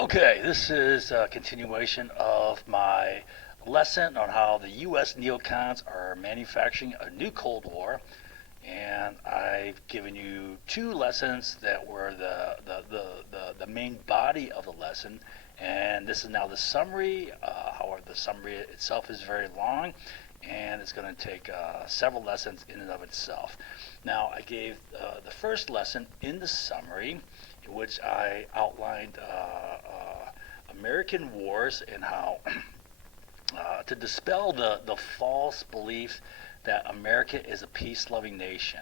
Okay, this is a continuation of my lesson on how the U.S. neocons are manufacturing a new Cold War. And I've given you two lessons that were the main body of the lesson. And this is now the summary. However, the summary itself is very long, and it's going to take several lessons in and of itself. Now, I gave the first lesson in the summary, in which I outlined American wars and how to dispel the false belief that America is a peace-loving nation.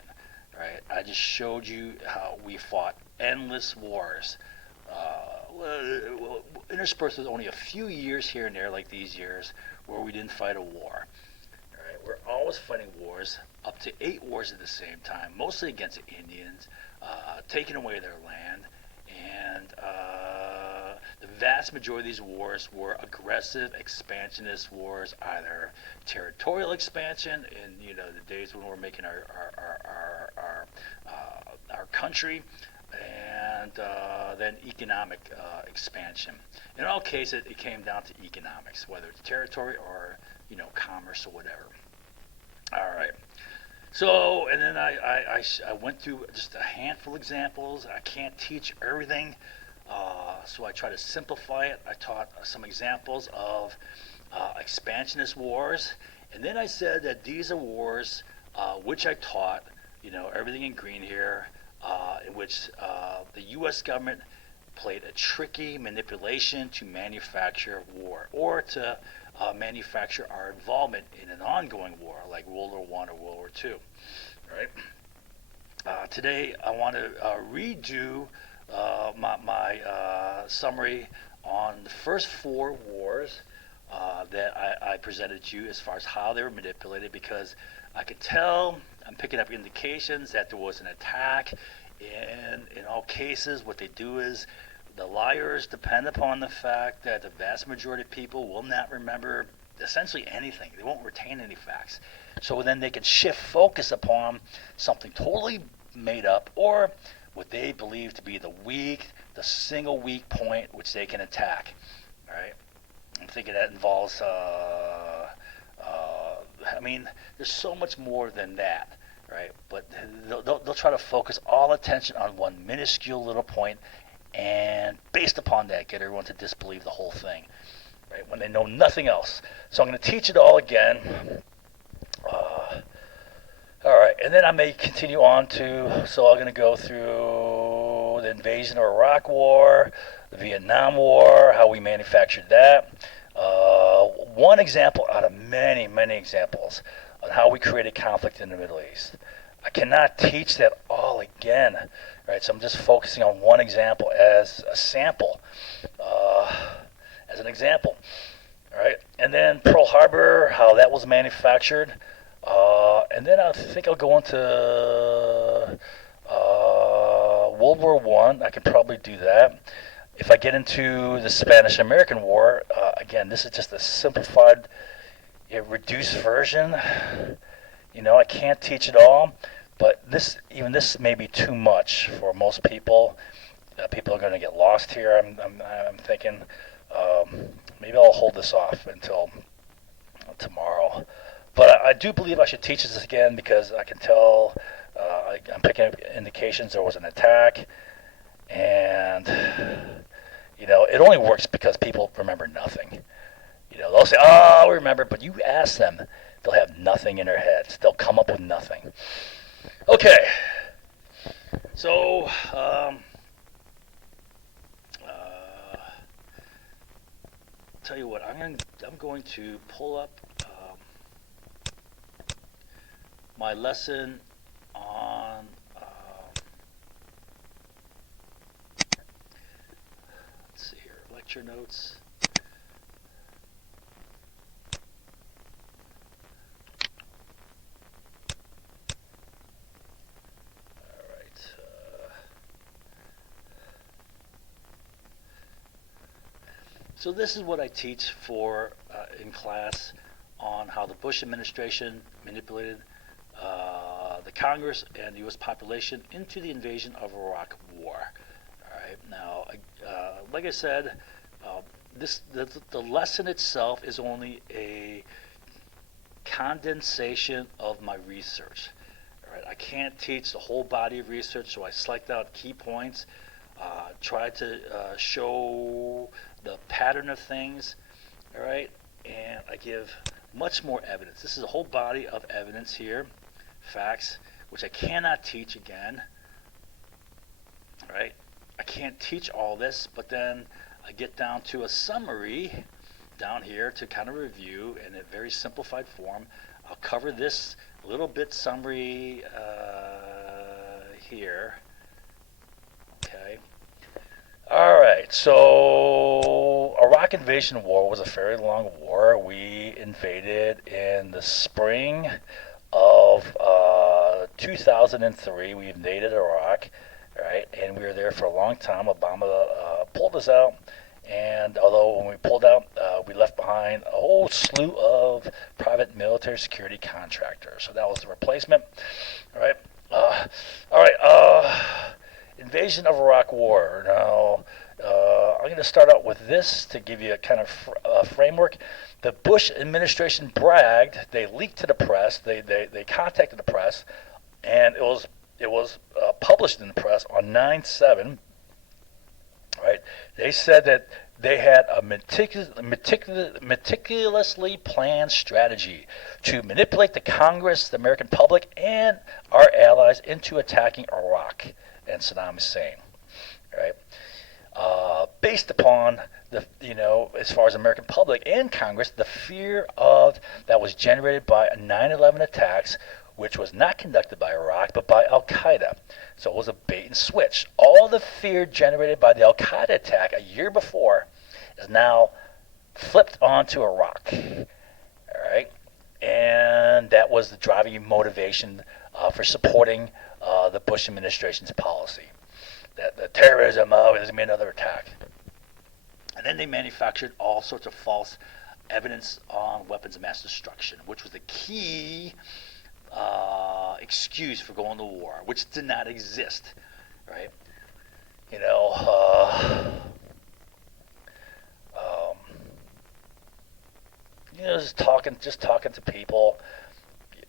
Right? I just showed you how we fought endless wars, interspersed with only a few years here and there, like these years, where we didn't fight a war. Right? We're always fighting wars, up to 8 wars at the same time, mostly against the Indians, taking away their land, and the vast majority of these wars were aggressive, expansionist wars, either territorial expansion in the days when we were making our country, and then economic expansion. In all cases, it came down to economics, whether it's territory or commerce or whatever. All right. So, and then I went through just a handful of examples. I can't teach everything, so I try to simplify it. I taught some examples of expansionist wars, and then I said that these are wars which I taught, everything in green here, in which the U.S. government played a tricky manipulation to manufacture war, or to manufacture our involvement in an ongoing war like World War I or World War II. Right? Today, I want to redo my summary on the first 4 wars that I presented to you, as far as how they were manipulated, because I could tell, I'm picking up indications that there was an attack, and in all cases, what they do is the liars depend upon the fact that the vast majority of people will not remember essentially anything. They won't retain any facts. So then they can shift focus upon something totally made up, or what they believe to be the single weak point which they can attack. All right? I'm thinking that involves, there's so much more than that, right? But they'll try to focus all attention on one minuscule little point, and based upon that, get everyone to disbelieve the whole thing, right? When they know nothing else. So I'm going to teach it all again. All right, and then I may continue on so I'm going to go through the invasion of Iraq War, the Vietnam War, how we manufactured that. One example out of many, many examples on how we created conflict in the Middle East. I cannot teach that all again, right? So I'm just focusing on one example as a sample, as an example, all right? And then Pearl Harbor, how that was manufactured. And then I think I'll go into World War I. I can probably do that. If I get into the Spanish-American War, again, this is just a simplified, reduced version. I can't teach it all, but this may be too much for most people. People are going to get lost here. I'm thinking maybe I'll hold this off until tomorrow. But I do believe I should teach this again, because I can tell I'm picking up indications there was an attack, and it only works because people remember nothing. They'll say, "Oh, I remember," but you ask them, they'll have nothing in their heads. They'll come up with nothing. Okay, so tell you what, I'm going to pull up my lesson on let's see here, lecture notes. All right. So this is what I teach for in class on how the Bush administration manipulated the Congress and the U.S. population into the invasion of Iraq War. All right. Now, like I said, uh, the lesson itself is only a condensation of my research. All right, I can't teach the whole body of research, so I select out key points, try to show the pattern of things. All right, and I give much more evidence. This is a whole body of evidence here, facts, which I cannot teach again. All right, I can't teach all this, but then I get down to a summary down here to kind of review in a very simplified form. I'll cover this little bit summary here. Okay. All right. So Iraq invasion war was a very long war. We invaded in the spring of 2003. We invaded Iraq, right? And we were there for a long time. Obama pulled us out. And although when we pulled out, we left behind a whole slew of private military security contractors. So that was the replacement. All right. All right. Invasion of Iraq war. Now, I'm going to start out with this to give you a kind of framework. The Bush administration bragged. They leaked to the press. They contacted the press, and it was published in the press on 9/7. Right? They said that they had a meticulously planned strategy to manipulate the Congress, the American public, and our allies into attacking Iraq and Saddam Hussein. Right? Based upon as far as the American public and Congress, the fear of that was generated by 9/11 attacks, which was not conducted by Iraq, but by Al-Qaeda. So it was a bait and switch. All the fear generated by the Al-Qaeda attack a year before is now flipped onto Iraq. All right? And that was the driving motivation for supporting the Bush administration's policy. That the terrorism, there's going to be another attack. And then they manufactured all sorts of false evidence on weapons of mass destruction, which was the key excuse for going to war, which did not exist, right? Just talking to people,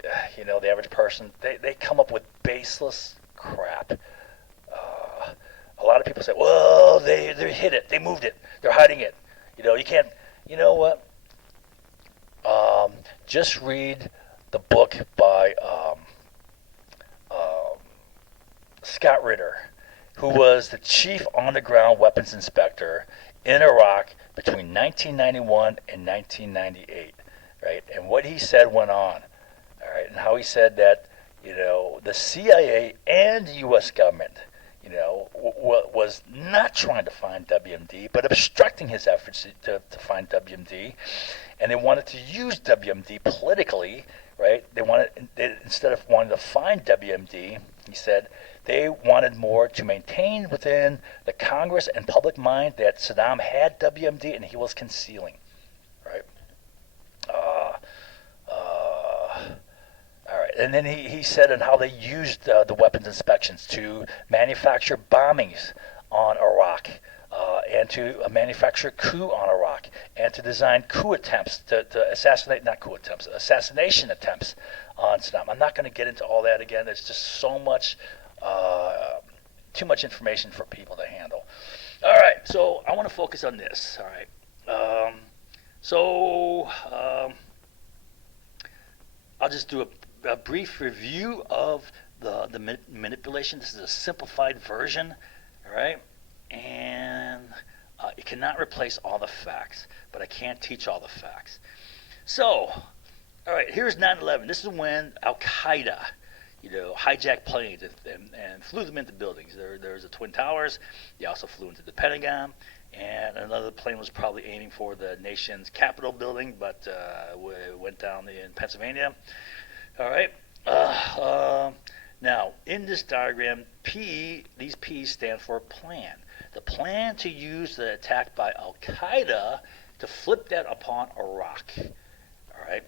the average person, they come up with baseless crap. A lot of people say, well, they hid it, they moved it, they're hiding it. You can't. You know what? Just read the book by Scott Ritter, who was the chief on-the-ground weapons inspector in Iraq between 1991 and 1998, right? And what he said went on, all right, and how he said that, the CIA and the U.S. government, was not trying to find WMD, but obstructing his efforts to find WMD, and they wanted to use WMD politically, right? Instead of wanting to find WMD, he said, they wanted more to maintain within the Congress and public mind that Saddam had WMD and he was concealing, right? All right, and then he said on how they used the weapons inspections to manufacture bombings on Iraq, and to manufacture a coup on Iraq, and to design coup attempts to assassination attempts on Saddam. I'm not going to get into all that again. There's just so much, too much information for people to handle. All right, so I want to focus on this. All right, I'll just do a brief review of the manipulation. This is a simplified version, all right? And it cannot replace all the facts, but I can't teach all the facts. So, all right, here's 9/11. This is when Al-Qaeda, hijacked planes and flew them into buildings. There's the Twin Towers. They also flew into the Pentagon. And another plane was probably aiming for the nation's Capitol building, but went down in Pennsylvania. All right. Now, in this diagram, these P's stand for plan. The plan to use the attack by Al-Qaeda to flip that upon Iraq. All right.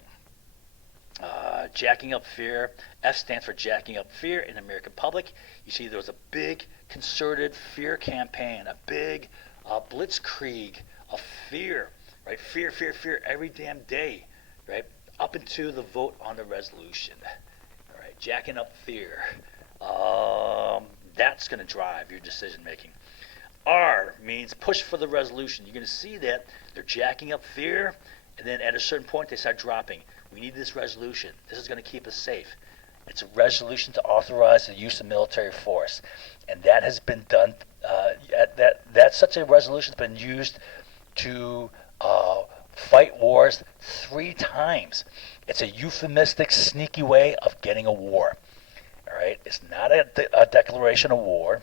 Jacking up fear. F stands for jacking up fear in the American public. You see, there was a big concerted fear campaign, a big blitzkrieg of fear, right? Fear, fear, fear every damn day, right? Up into the vote on the resolution, all right? Jacking up fear. That's going to drive your decision making. R means push for the resolution. You're going to see that they're jacking up fear, and then at a certain point they start dropping. We need this resolution. This is going to keep us safe. It's a resolution to authorize the use of military force, and that has been done. That's such a resolution has been used to fight wars 3 times. It's a euphemistic, sneaky way of getting a war. All right, it's not a declaration of war.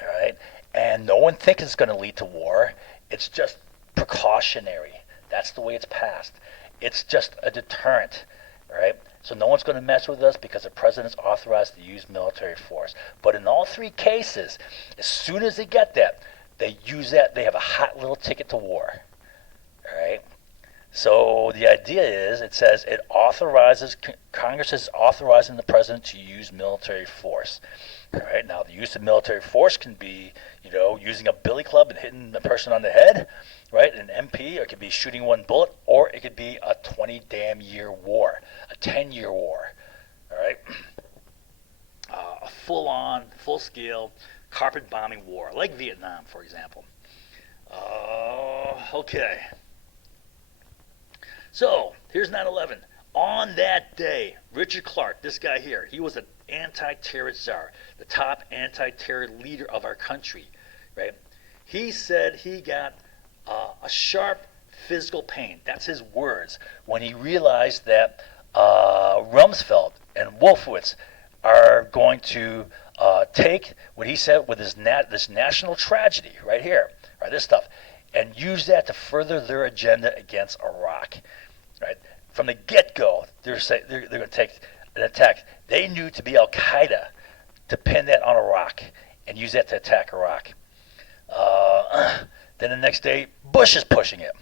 All right, and no one thinks it's going to lead to war. It's just precautionary. That's the way it's passed. It's just a deterrent. All right, so no one's going to mess with us because the president's authorized to use military force. But in all 3 cases, as soon as they get that, they use that. They have a hot little ticket to war. All right. So the idea is, it says it authorizes, Congress is authorizing the president to use military force. All right. Now, the use of military force can be, using a billy club and hitting the person on the head, right? An MP, or it could be shooting 1 bullet, or it could be a 20 damn year war, a 10-year war. All right. A full-on, full-scale carpet bombing war, like Vietnam, for example. Okay. So, here's 9/11. On that day, Richard Clark, this guy here, he was an anti-terror czar, the top anti-terror leader of our country, right? He said he got a sharp physical pain, that's his words, when he realized that Rumsfeld and Wolfowitz are going to take what he said with this national tragedy right here, right, this stuff, and use that to further their agenda against Iraq. Right? From the get-go, they're going to take an attack. They knew to be Al-Qaeda to pin that on Iraq and use that to attack Iraq. Then the next day, Bush is pushing it.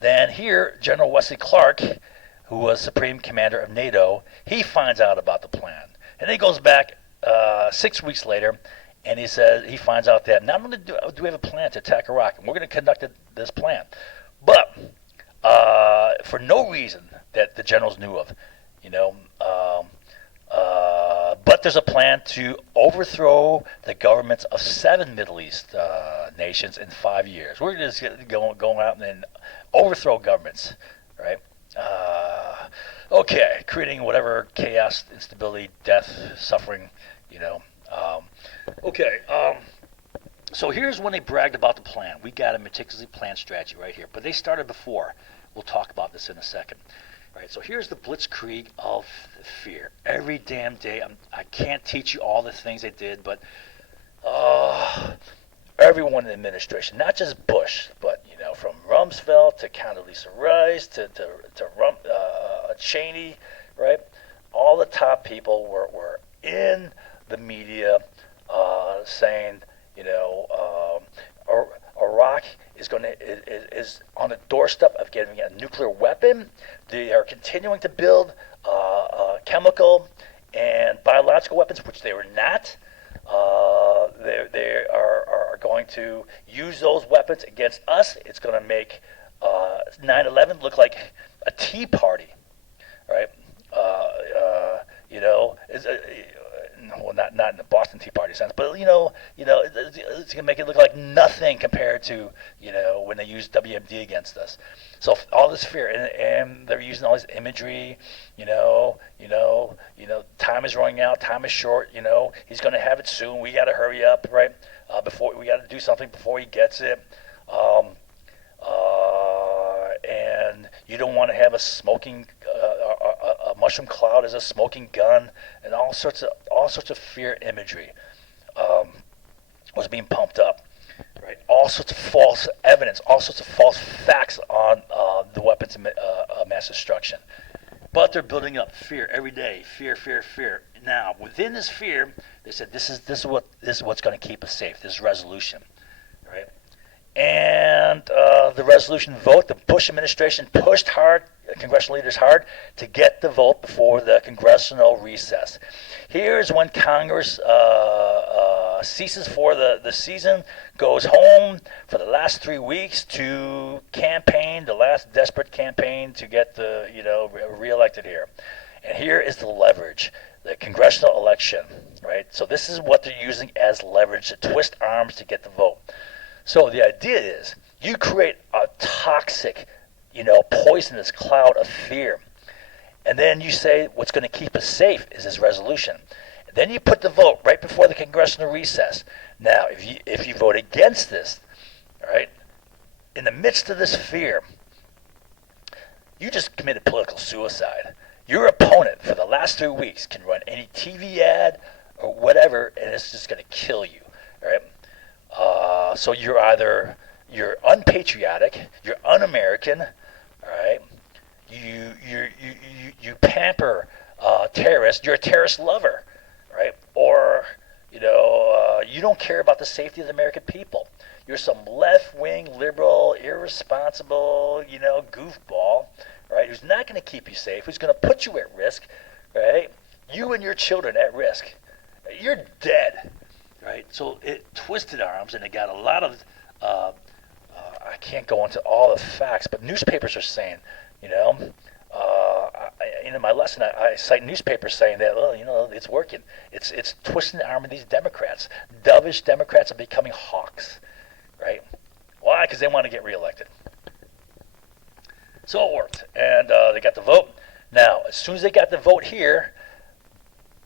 Then here, General Wesley Clark, who was Supreme Commander of NATO, he finds out about the plan. And he goes back 6 weeks later, and he says he finds out that not only do we have a plan to attack Iraq, and we're going to conduct this plan, but for no reason that the generals knew of, but there's a plan to overthrow the governments of 7 Middle East nations in 5 years. We're just going out and then overthrow governments, right? Okay, creating whatever chaos, instability, death, suffering, So here's when they bragged about the plan. We got a meticulously planned strategy right here, but they started before. We'll talk about this in a second. Right, so here's the blitzkrieg of fear. Every damn day, I can't teach you all the things they did, but everyone in the administration, not just Bush, but from Rumsfeld to Condoleezza Rice to Cheney, right? All the top people were in the media saying, Iraq is on the doorstep of getting a nuclear weapon. They are continuing to build chemical and biological weapons, which they were not. They are going to use those weapons against us. It's going to make 9/11 look like a tea party, right? Well, not in the Boston Tea Party sense, but it's gonna make it look like nothing compared to when they used WMD against us. So all this fear, and they're using all this imagery. Time is running out, time is short. He's gonna have it soon. We gotta hurry up, right? Before we gotta do something before he gets it. And you don't want to have a smoking a mushroom cloud as a smoking gun, and all sorts of fear imagery was being pumped up, right? All sorts of false evidence, all sorts of false facts on the weapons of mass destruction. But they're building up fear every day, fear, fear, fear. Now, within this fear, they said this is what's going to keep us safe. This resolution, right? And the resolution vote, the Bush administration pushed hard, congressional leaders hard, to get the vote before the congressional recess. Here's when Congress ceases for the season, goes home for the last 3 weeks to campaign, the last desperate campaign to get reelected here. And here is the leverage, the congressional election, right? So this is what they're using as leverage to twist arms to get the vote. So the idea is you create a toxic, poisonous cloud of fear. And then you say what's going to keep us safe is this resolution. And then you put the vote right before the congressional recess. Now, if you vote against this, all right, in the midst of this fear, you just committed political suicide. Your opponent for the last 3 weeks can run any TV ad or whatever, and it's just going to kill you, right? So you're unpatriotic, you're un-American, all right? You pamper terrorists. You're a terrorist lover, right? Or you don't care about the safety of the American people. You're some left-wing, liberal, irresponsible, goofball, right? Who's not going to keep you safe? Who's going to put you at risk, right? You and your children at risk. You're dead, right? So it twisted arms, and it got a lot of. I can't go into all the facts, but newspapers are saying. In my lesson, I cite newspapers saying that, it's working. It's twisting the arm of these Democrats. Dovish Democrats are becoming hawks, right? Why? Because they want to get reelected. So it worked, and they got the vote. Now, as soon as they got the vote here,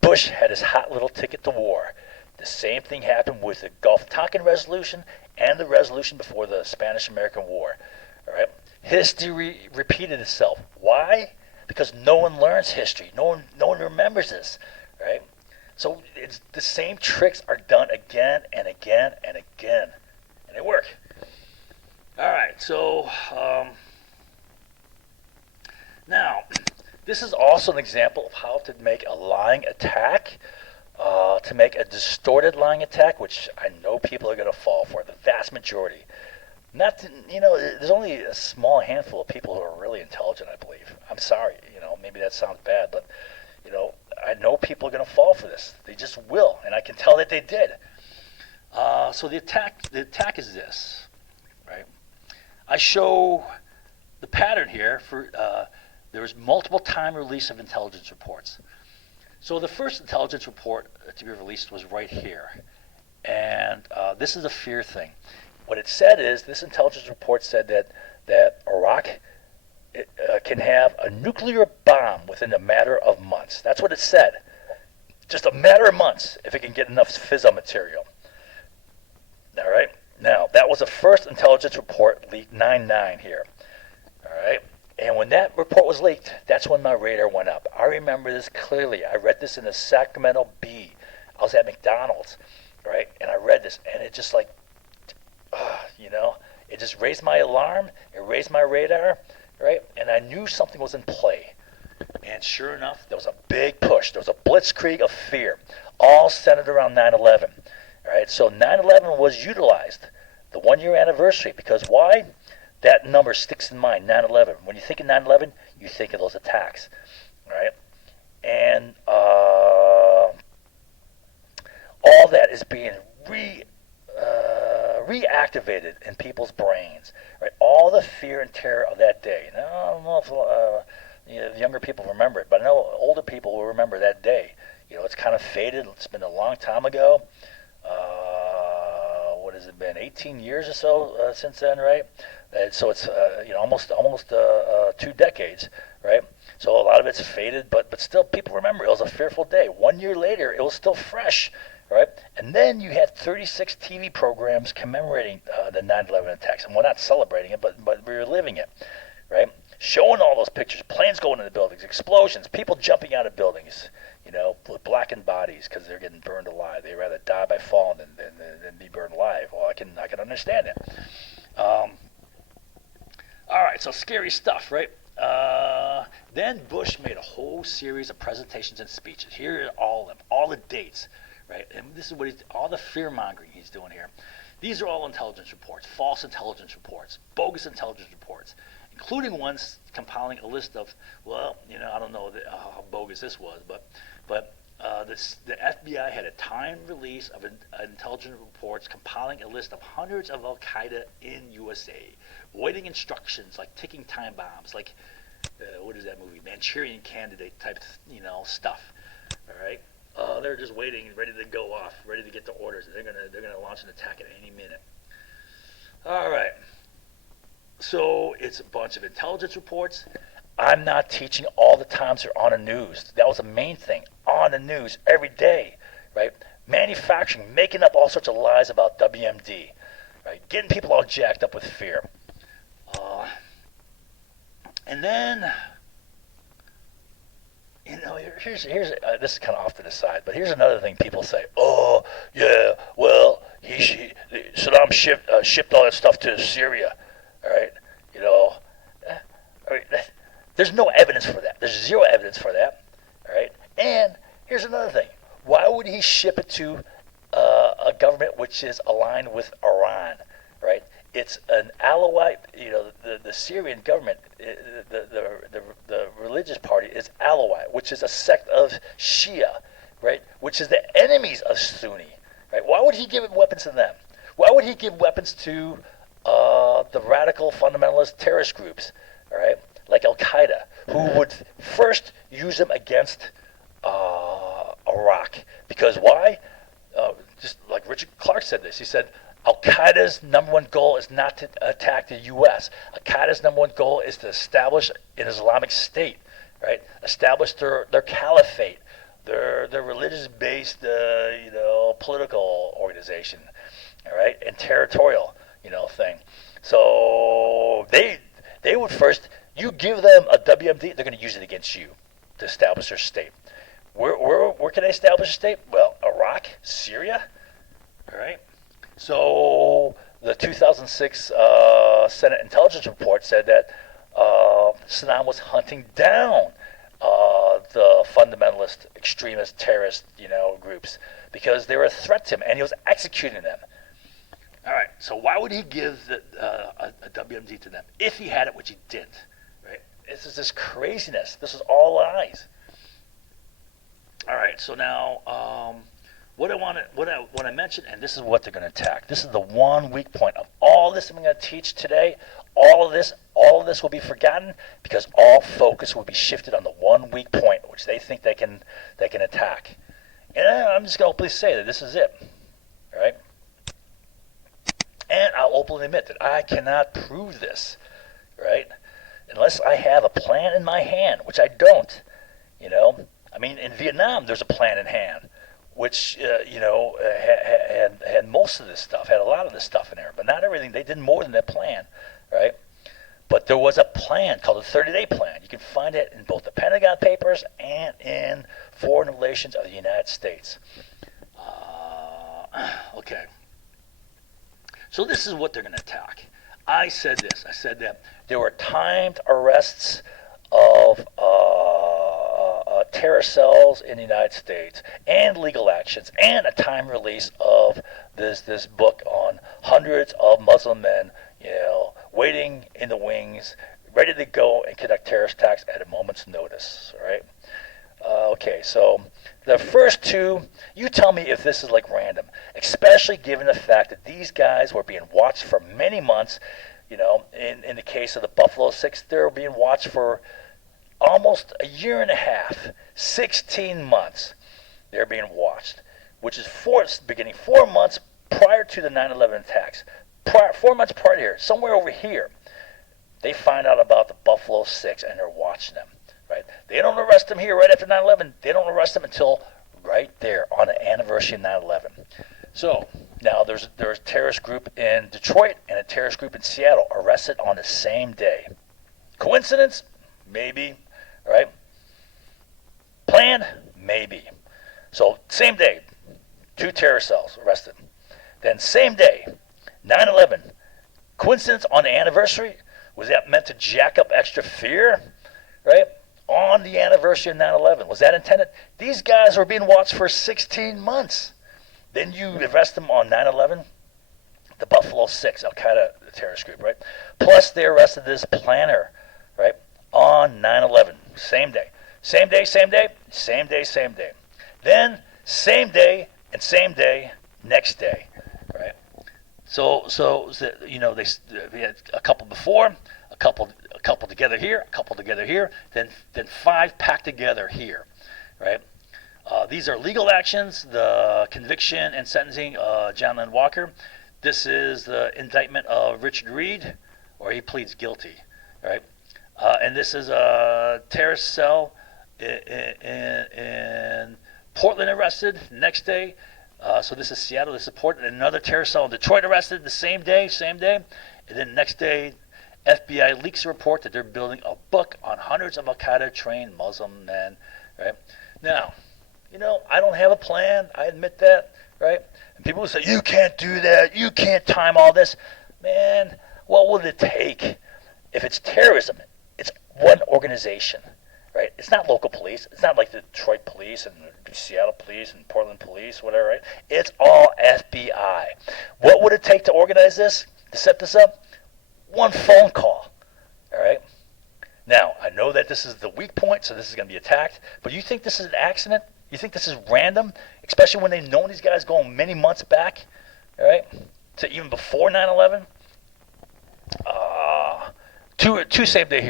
Bush had his hot little ticket to war. The same thing happened with the Gulf Tonkin resolution and the resolution before the Spanish-American War, all right? History repeated itself. Why? Because no one learns history. No one remembers this, right? So it's the same tricks are done again and again and again, and they work. All right. So now, this is also an example of how to make a lying attack, to make a distorted lying attack, which I know people are going to fall for. The vast majority. There's only a small handful of people who are really intelligent, I believe. I'm sorry, maybe that sounds bad, but, I know people are going to fall for this. They just will, and I can tell that they did. So the attack is this, right? I show the pattern here for there was multiple time release of intelligence reports. So the first intelligence report to be released was right here, and this is a fear thing. What it said is, this intelligence report said that Iraq can have a nuclear bomb within a matter of months. That's what it said. Just a matter of months if it can get enough fissile material. All right? Now, that was the first intelligence report leaked 9/9 here. All right? And when that report was leaked, that's when my radar went up. I remember this clearly. I read this in the Sacramento Bee. I was at McDonald's, right? And I read this, and it just it just raised my alarm, it raised my radar, right? And I knew something was in play. And sure enough, there was a big push. There was a blitzkrieg of fear, all centered around 9/11, right? So 9/11 was utilized, the 1-year anniversary, because why? That number sticks in mind, 9/11. When you think of 9/11, you think of those attacks, right? And all that is being reactivated in people's brains, right? All the fear and terror of that day. Now, I don't know if the younger people remember it, but I know older people will remember that day. It's kind of faded. It's been a long time ago. What has it been? 18 years or so since then, right? So it's almost 2 decades, right? So a lot of it's faded, but still people remember it was a fearful day. 1 year later, it was still fresh. Right? And then you had 36 TV programs commemorating the 9/11 attacks. And we're not celebrating it, but we're living it, right? Showing all those pictures, planes going into buildings, explosions, people jumping out of buildings, with blackened bodies because they're getting burned alive. They'd rather die by falling than be burned alive. Well, I can understand it. All right, so scary stuff, right? Then Bush made a whole series of presentations and speeches. Here are all of them, all the dates. Right, and this is what all the fear-mongering he's doing here. These are all intelligence reports, false intelligence reports, bogus intelligence reports, including ones compiling a list of, I don't know how bogus this was, but the FBI had a timed release of intelligence reports compiling a list of hundreds of Al Qaeda in USA, waiting instructions like ticking time bombs, like what is that movie, Manchurian Candidate type, stuff. All right, they're just waiting, ready to go off, ready to get the orders. They're gonna launch an attack at any minute. All right, so it's a bunch of intelligence reports. I'm not teaching all the times they're on the news. That was the main thing, on the news every day, right? Manufacturing, making up all sorts of lies about WMD, right? Getting people all jacked up with fear. And then, here's this is kind of off to the side, but here's another thing people say. Oh, yeah, well, Saddam shipped all that stuff to Syria, all right? There's no evidence for that. There's zero evidence for that. All right. And here's another thing. Why would he ship it to a government which is aligned with Iran? Right. It's an Alawite. The Syrian government, the religious party is Alawite, which is a sect of Shia, right? Which is the enemies of Sunni. Right. Why would he give weapons to them? Why would he give weapons to the radical fundamentalist terrorist groups? All right. Like Al Qaeda, who would first use them against Iraq. Because why? Just like Richard Clark said this. He said, Al Qaeda's number one goal is not to attack the U.S. Al Qaeda's number one goal is to establish an Islamic State, right? Establish their caliphate, their religious-based, political organization, all right, and territorial, thing. So they would first. You give them a WMD, they're going to use it against you to establish their state. Where can they establish a state? Well, Iraq, Syria, all right? So the 2006 Senate Intelligence Report said that Saddam was hunting down the fundamentalist, extremist, terrorist, groups because they were a threat to him, and he was executing them. All right, so why would he give a WMD to them if he had it, which he didn't? Right? This is this craziness. This is all lies. All right. So now, what I mentioned, and this is what they're going to attack. This is the one weak point of all this I'm going to teach today. All of this will be forgotten because all focus will be shifted on the one weak point, which they think they can attack. And I'm just going to openly say that this is it. All right. And I'll openly admit that I cannot prove this, right? Unless I have a plan in my hand, which I don't, in Vietnam, there's a plan in hand, which, had most of this stuff, had a lot of this stuff in there, but not everything. They did more than that plan, right? But there was a plan called the 30-day plan. You can find it in both the Pentagon Papers and in Foreign Relations of the United States. Okay. So this is what they're going to attack. I said this. I said that there were timed arrests of terror cells in the United States and legal actions and a time release of this book on hundreds of Muslim men, waiting in the wings, ready to go and conduct terrorist attacks at a moment's notice. All right. Okay, so the first two, you tell me if this is like random, especially given the fact that these guys were being watched for many months. In the case of the Buffalo Six, they were being watched for almost a year and a half, 16 months. They're being watched, which is beginning 4 months prior to the 9/11 attacks. 4 months prior to here, somewhere over here, they find out about the Buffalo Six and they're watching them. Right? They don't arrest them here right after 9/11. They don't arrest them until right there on the anniversary of 9/11. So now there's a terrorist group in Detroit and a terrorist group in Seattle arrested on the same day. Coincidence? Maybe. Right? Plan? Maybe. So same day, 2 terror cells arrested. Then same day, 9/11. Coincidence on the anniversary? Was that meant to jack up extra fear? Right? On the anniversary of 9/11. Was that intended? These guys were being watched for 16 months. Then you arrest them on 9/11, the Buffalo Six, Al Qaeda terrorist group, right? Plus they arrested this planner, right, on 9/11, same day. Same day, same day, same day, same day. Then same day and same day, next day, right? So they had a couple before, a couple together here, a couple together here, then 5 packed together here, right? These are legal actions, the conviction and sentencing John Lynn Walker. This is the indictment of Richard Reed, or he pleads guilty, right? And this is a terrorist cell in Portland arrested next day. So this is Seattle. This is Portland. Another terrorist cell in Detroit arrested the same day. And then next day, FBI leaks a report that they're building a book on hundreds of Al-Qaeda trained Muslim men, right? Now, I don't have a plan. I admit that, right? And people will say, you can't do that. You can't time all this. Man, what will it take? If it's terrorism, it's one organization, right? It's not local police. It's not like the Detroit police and the Seattle police and Portland police, whatever, right? It's all FBI. What would it take to organize this, to set this up? One phone call, all right? Now, I know that this is the weak point, so this is going to be attacked, but you think this is an accident? You think this is random? Especially when they've known these guys going many months back, all right, to even before 9/11? Two same day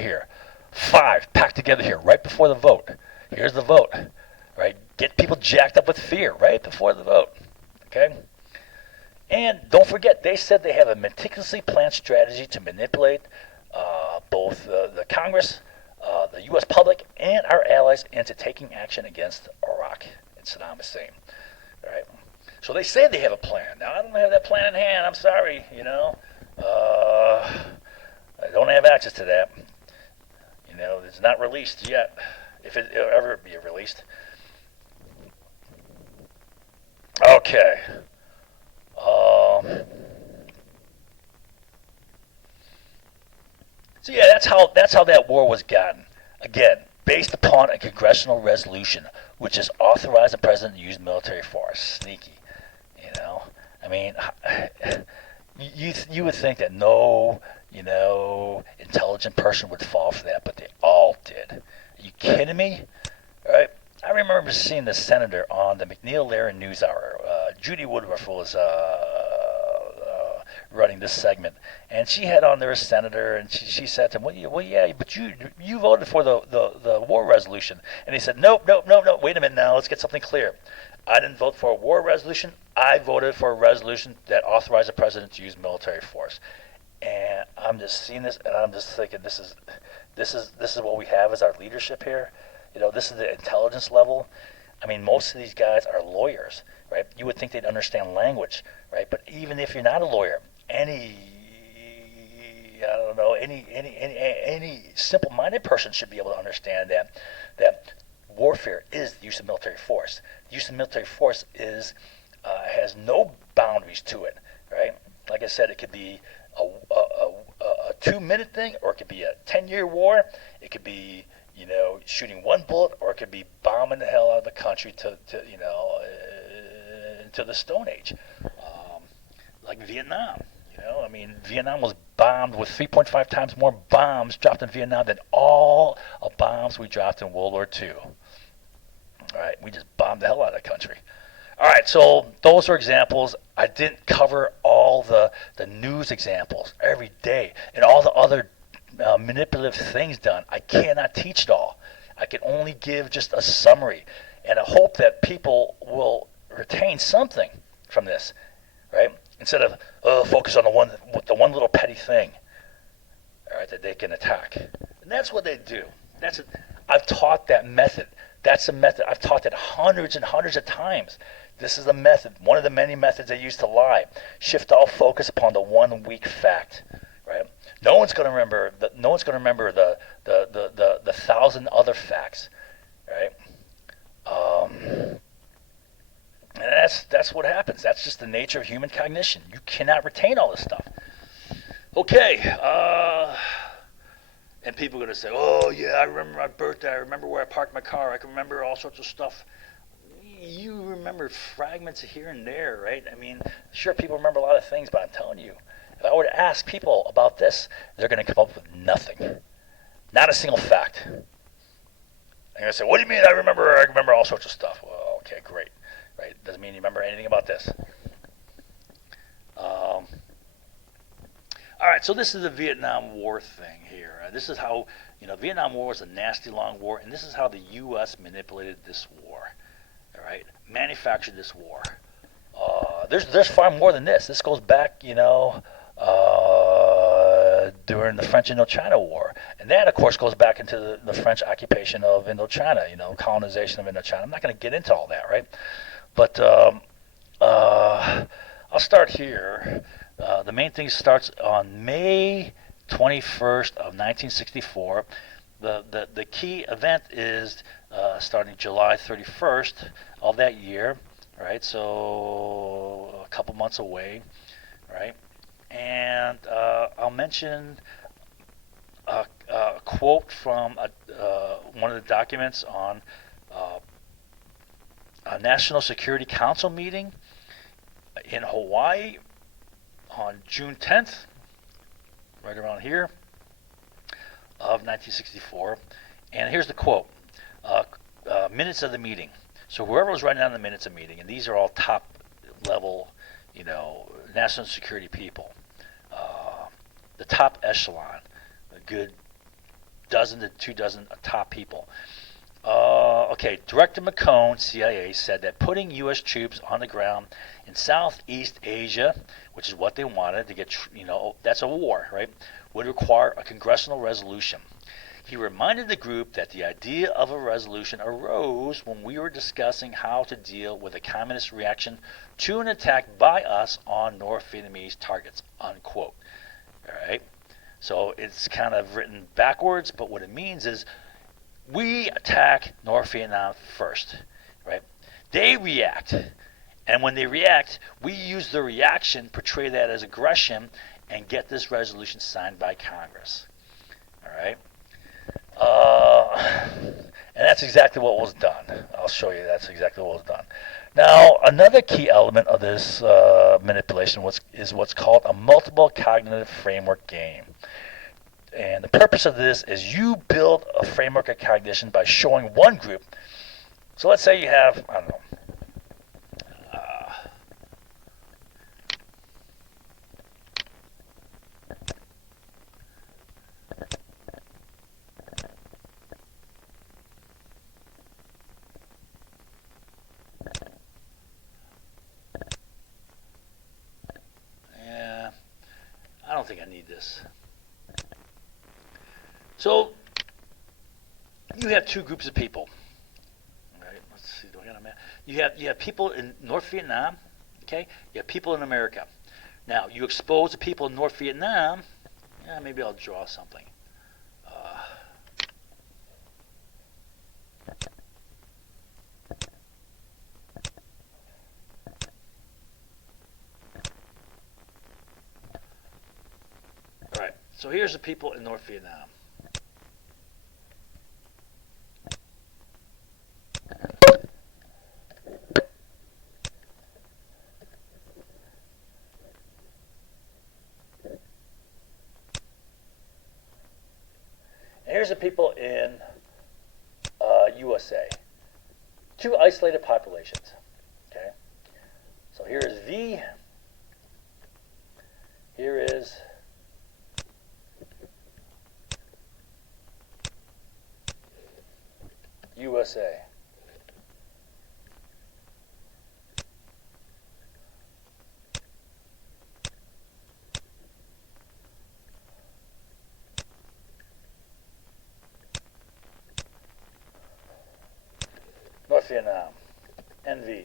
here, 5 packed together here, right before the vote. Here's the vote, right? Get people jacked up with fear right before the vote, okay? And don't forget, they said they have a meticulously planned strategy to manipulate both the Congress, the U.S. public, and our allies into taking action against Iraq and Saddam Hussein, all right? So they say they have a plan. Now, I don't have that plan in hand. I'm sorry, I don't have access to that. It's not released yet, if it'll ever be released. Okay. So yeah, that's how that war was gotten. Again, based upon a congressional resolution, which is authorized the president to use military force. Sneaky, I mean, you would think that no, intelligent person would fall for that, but they all did. Are you kidding me? All right. I remember seeing the senator on the McNeil-Lehrer NewsHour. Judy Woodruff was running this segment, and she had on there a senator, and she said to him, well, yeah, but you voted for the war resolution. And he said, nope, wait a minute now, let's get something clear. I didn't vote for a war resolution. I voted for a resolution that authorized the president to use military force. And I'm just seeing this, and I'm just thinking, this is what we have as our leadership here. This is the intelligence level. I mean, most of these guys are lawyers, right? You would think they'd understand language, right? But even if you're not a lawyer, any simple-minded person should be able to understand that warfare is the use of military force. The use of military force has no boundaries to it, right? Like I said, it could be a 2-minute thing, or it could be a 10-year war. It could be shooting one bullet, or it could be bombing the hell out of the country to the Stone Age, like Vietnam. I mean, Vietnam was bombed with 3.5 times more bombs dropped in Vietnam than all of bombs we dropped in World War II. All right, we just bombed the hell out of the country. All right, so those are examples. I didn't cover all the news examples every day and all the other manipulative things done. I cannot teach it all. I can only give just a summary, and I hope that people will retain something from this, right? Instead of focus on the one little petty thing, all right, that they can attack. And that's what they do. I've taught that method. That's a method. I've taught that hundreds and hundreds of times. This is a method, one of the many methods they use to lie. Shift all focus upon the one weak fact, right? No one's going to remember the 1,000 other facts, right? And that's what happens. That's just the nature of human cognition. You cannot retain all this stuff. Okay. And people are going to say, oh, yeah, I remember my birthday. I remember where I parked my car. I can remember all sorts of stuff. You remember fragments here and there, right? I mean, sure, people remember a lot of things, but I'm telling you, if I were to ask people about this, they're going to come up with nothing. Not a single fact. you're gonna say, "What do you mean? I remember? I remember all sorts of stuff." Well, okay, great, right? Doesn't mean you remember anything about this. All right, so this is the Vietnam War thing here. This is how, Vietnam War was a nasty long war, and this is how the U.S. manipulated this war. All right, manufactured this war. There's far more than this. This goes back, during the French Indochina War, and that, of course, goes back into the French occupation of Indochina, colonization of Indochina. I'm not going to get into all that, right? But I'll start here. The main thing starts on May 21st of 1964. The key event is starting July 31st of that year, right? So a couple months away, right? And I'll mention a quote from one of the documents on a National Security Council meeting in Hawaii on June 10th, right around here, of 1964. And here's the quote, minutes of the meeting. So whoever was writing down the minutes of the meeting, and these are all top level, national security people, the top echelon, a good dozen to 2 dozen top people. Okay, Director McCone, CIA, said that putting U.S. troops on the ground in Southeast Asia, which is what they wanted to get, that's a war, right, would require a congressional resolution. He reminded the group that the idea of a resolution arose when we were discussing how to deal with a communist reaction to an attack by us on North Vietnamese targets, unquote. All right? So it's kind of written backwards, but what it means is we attack North Vietnam first, right? They react. And when they react, we use the reaction, portray that as aggression, and get this resolution signed by Congress. All right? And that's exactly what was done. I'll show you that's exactly what was done. Now, another key element of this manipulation is what's called a multiple cognitive framework game. And the purpose of this is you build a framework of cognition by showing one group. So let's say you have, I don't know, I don't think I need this. So you have two groups of people. All right, let's see. Do I got a map? You have people in North Vietnam. Okay, you have people in America. Now you expose the people in North Vietnam. Yeah, maybe I'll draw something. All right. So here's the people in North Vietnam. Here's the people in USA. Two isolated populations. Okay. So here is V. Here is USA. North Vietnam, NV,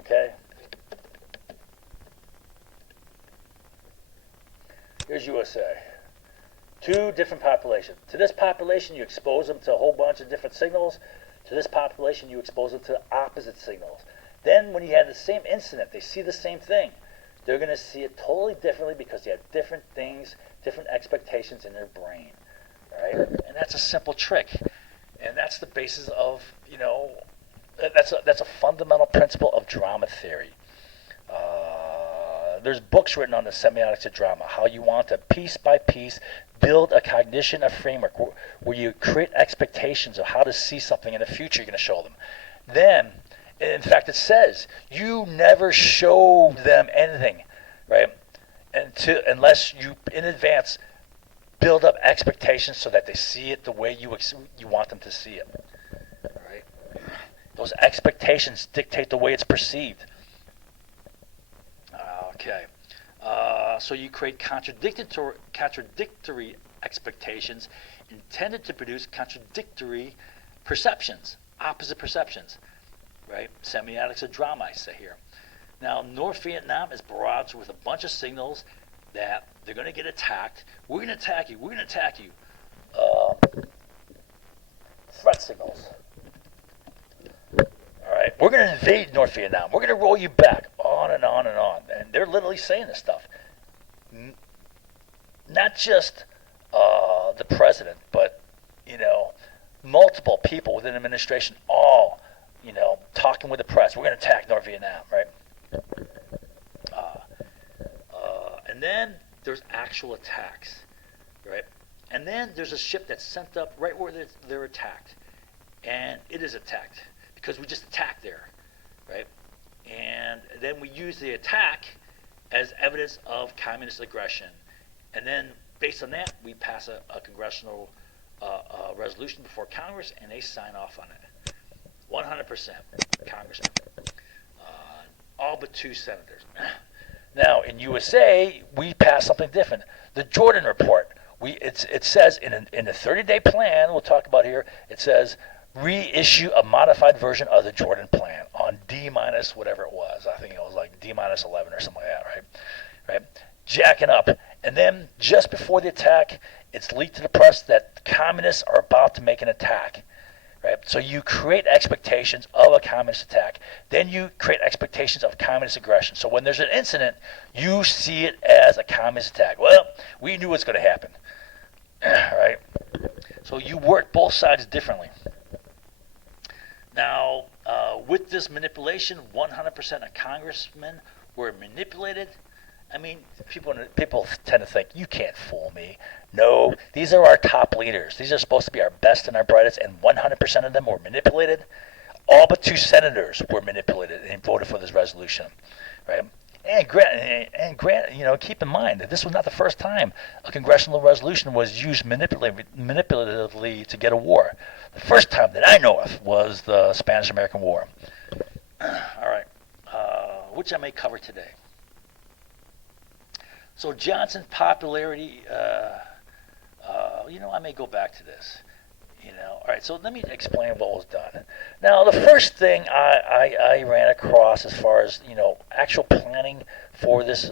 okay? Here's USA. Two different populations. To this population, you expose them to a whole bunch of different signals. To this population, you expose them to opposite signals. Then when you have the same incident, they see the same thing. They're going to see it totally differently because they have different things, different expectations in their brain, right? And that's a simple trick. And that's the basis of, that's a fundamental principle of drama theory. there's books written on the semiotics of drama, how you want to piece by piece build a cognition, a framework where you create expectations of how to see something in the future you're going to show them. Then, in fact, it says you never show them anything, right? Unless you, in advance, build up expectations so that they see it the way you want them to see it. Right? Those expectations dictate the way it's perceived. Okay. So you create contradictory expectations intended to produce contradictory perceptions, opposite perceptions. Right? Semiotics of drama, I say here. Now, North Vietnam is barraged with a bunch of signals that they're going to get attacked. We're going to attack you. We're going to attack you. Threat signals. All right, we're going to invade North Vietnam. We're going to roll you back. On and on and on. And they're literally saying this stuff. Not just the president, but multiple people within the administration, all talking with the press. We're going to attack North Vietnam, right? And then there's actual attacks, right? And then there's a ship that's sent up right where they're attacked. And it is attacked because we just attacked there, right? And then we use the attack as evidence of communist aggression. And then based on that, we pass a congressional resolution before Congress, and they sign off on it. 100% congressmen. All but 2 senators. Now, in USA, we passed something different. The Jordan Report. It says in the 30-day plan, we'll talk about here, it says reissue a modified version of the Jordan Plan on D- whatever it was. I think it was like D-11 or something like that, right? Jacking up. And then just before the attack, it's leaked to the press that communists are about to make an attack. Right? So you create expectations of a communist attack. Then you create expectations of communist aggression. So when there's an incident, you see it as a communist attack. Well, we knew what's going to happen. Right? So you work both sides differently. Now, with this manipulation, 100% of congressmen were manipulated. I mean, people tend to think, you can't fool me. No, these are our top leaders. These are supposed to be our best and our brightest, and 100% of them were manipulated. All but 2 senators were manipulated and voted for this resolution, right? And keep in mind that this was not the first time a congressional resolution was used manipulatively to get a war. The first time that I know of was the Spanish-American War. All right, which I may cover today. So Johnson's popularity, I may go back to this. All right, so let me explain what was done. Now, the first thing I ran across as far as, actual planning for this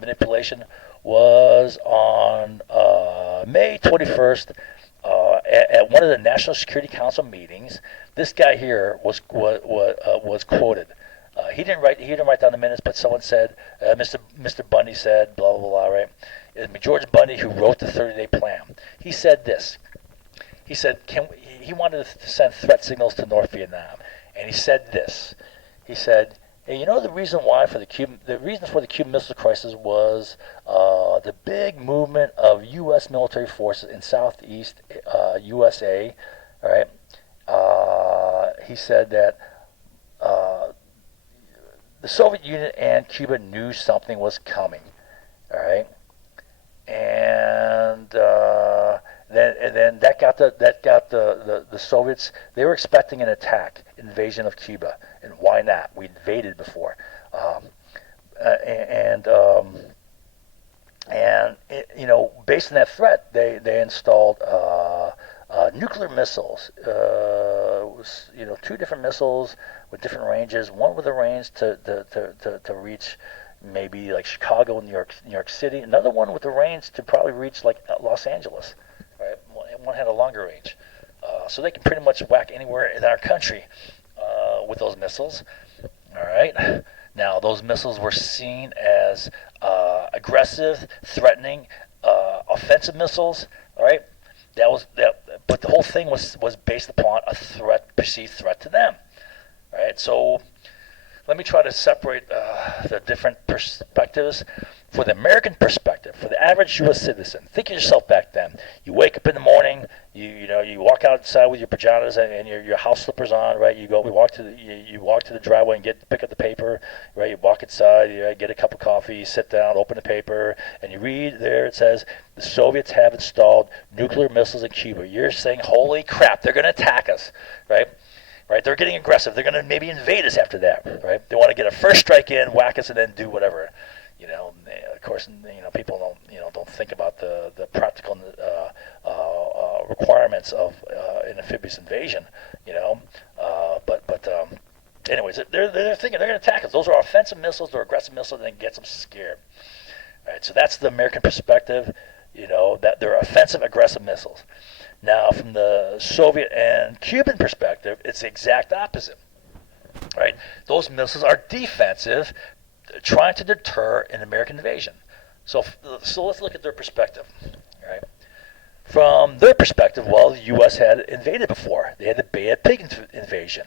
manipulation was on May 21st at one of the National Security Council meetings. This guy here was quoted. He didn't write down the minutes, but someone said, Mr. Bundy said, blah, blah, blah, right? It was George Bundy who wrote the 30-day plan. He said this. He said he wanted to send threat signals to North Vietnam, and he said this. He said, hey, the reason for the Cuban Missile Crisis was the big movement of U.S. military forces in Southeast USA, all right? He said that the Soviet Union and Cuba knew something was coming, all right, and then that got the Soviets. They were expecting an invasion of Cuba, and why not? We invaded before, based on that threat, they installed nuclear missiles. 2 different missiles with different ranges. One with a range to reach maybe like Chicago and New York City. Another one with a range to probably reach like Los Angeles. Right? One had a longer range, so they can pretty much whack anywhere in our country with those missiles. All right. Now those missiles were seen as aggressive, threatening, offensive missiles. All right. But the whole thing was based upon a perceived threat to them. Right? So let me try to separate the different perspectives. For the American perspective, for the average U.S. citizen, think of yourself back then. You wake up in the morning, you walk outside with your pajamas and your house slippers on, right? You walk to the driveway and pick up the paper, right? You walk inside, you get a cup of coffee, you sit down, open the paper, and you read there. It says the Soviets have installed nuclear missiles in Cuba. You're saying, holy crap, they're going to attack us, right? Right, they're getting aggressive. They're going to maybe invade us after that, right? They want to get a first strike in, whack us, and then do whatever. Of course, people don't think about the practical requirements of an amphibious invasion. Anyways, they're thinking they're going to attack us. Those are offensive missiles, they're aggressive missiles, and it gets them scared. Right, so that's the American perspective. That they're offensive, aggressive missiles. Now, from the Soviet and Cuban perspective, it's the exact opposite. Right, those missiles are defensive, trying to deter an American invasion. So let's look at their perspective. Right? From their perspective, well, the U.S. had invaded before. They had the Bay of Pigs invasion.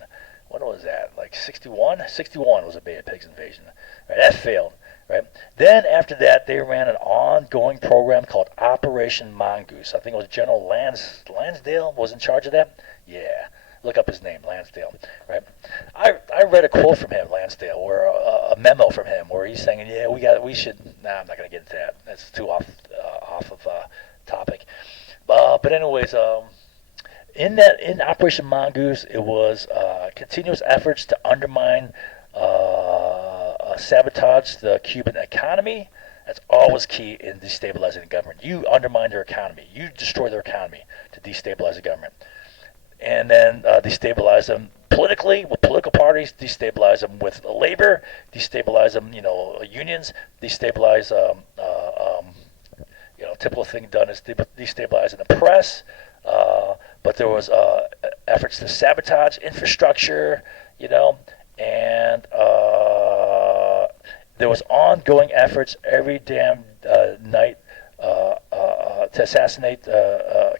When was that? Like 61? 61 was a Bay of Pigs invasion. Right? That failed. Right? Then after that, they ran an ongoing program called Operation Mongoose. I think it was General Lansdale was in charge of that. Yeah. Look up his name, Lansdale. Right? I read a quote from him, Lansdale, or a memo from him, where he's saying, "Yeah, we should." Nah, I'm not going to get into that. That's too off of topic. But anyways, in Operation Mongoose, it was continuous efforts to undermine, sabotage the Cuban economy. That's always key in destabilizing the government. You undermine their economy. You destroy their economy to destabilize the government. And then destabilize them politically with political parties, destabilize them with labor, destabilize them, unions, destabilize, typical thing done is destabilizing the press. But there was efforts to sabotage infrastructure, and there was ongoing efforts every damn night to assassinate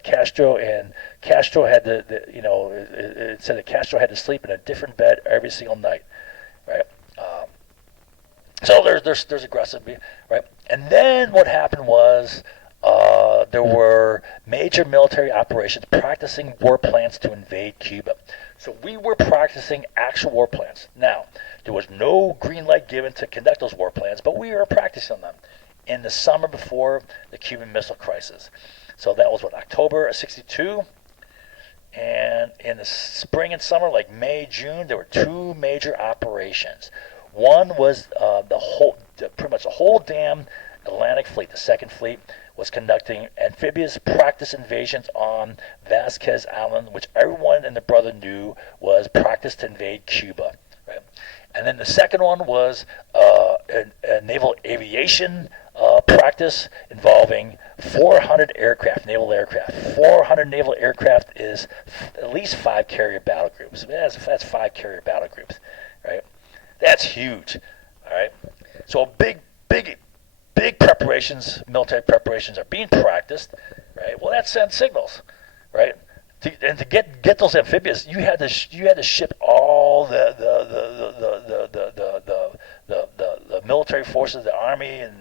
Castro, and Castro had it said that Castro had to sleep in a different bed every single night, right? So there's aggressive, right? And then what happened was there were major military operations practicing war plans to invade Cuba. So we were practicing actual war plans. Now, there was no green light given to conduct those war plans, but we were practicing them in the summer before the Cuban Missile Crisis. So that was October of '62. And in the spring and summer, like May, June, there were two major operations. One was pretty much the whole damn Atlantic Fleet, the Second Fleet, was conducting amphibious practice invasions on Vasquez Island, which everyone and their brother knew was practice to invade Cuba. Right? And then the second one was a naval aviation practice involving 400 naval aircraft. 400 naval aircraft is at least 5 carrier battle groups. That's 5 carrier battle groups, right? That's huge, all right? So big preparations, military preparations are being practiced, right? Well, that sends signals, right? And to get those amphibious, you had to ship all the military forces, the Army and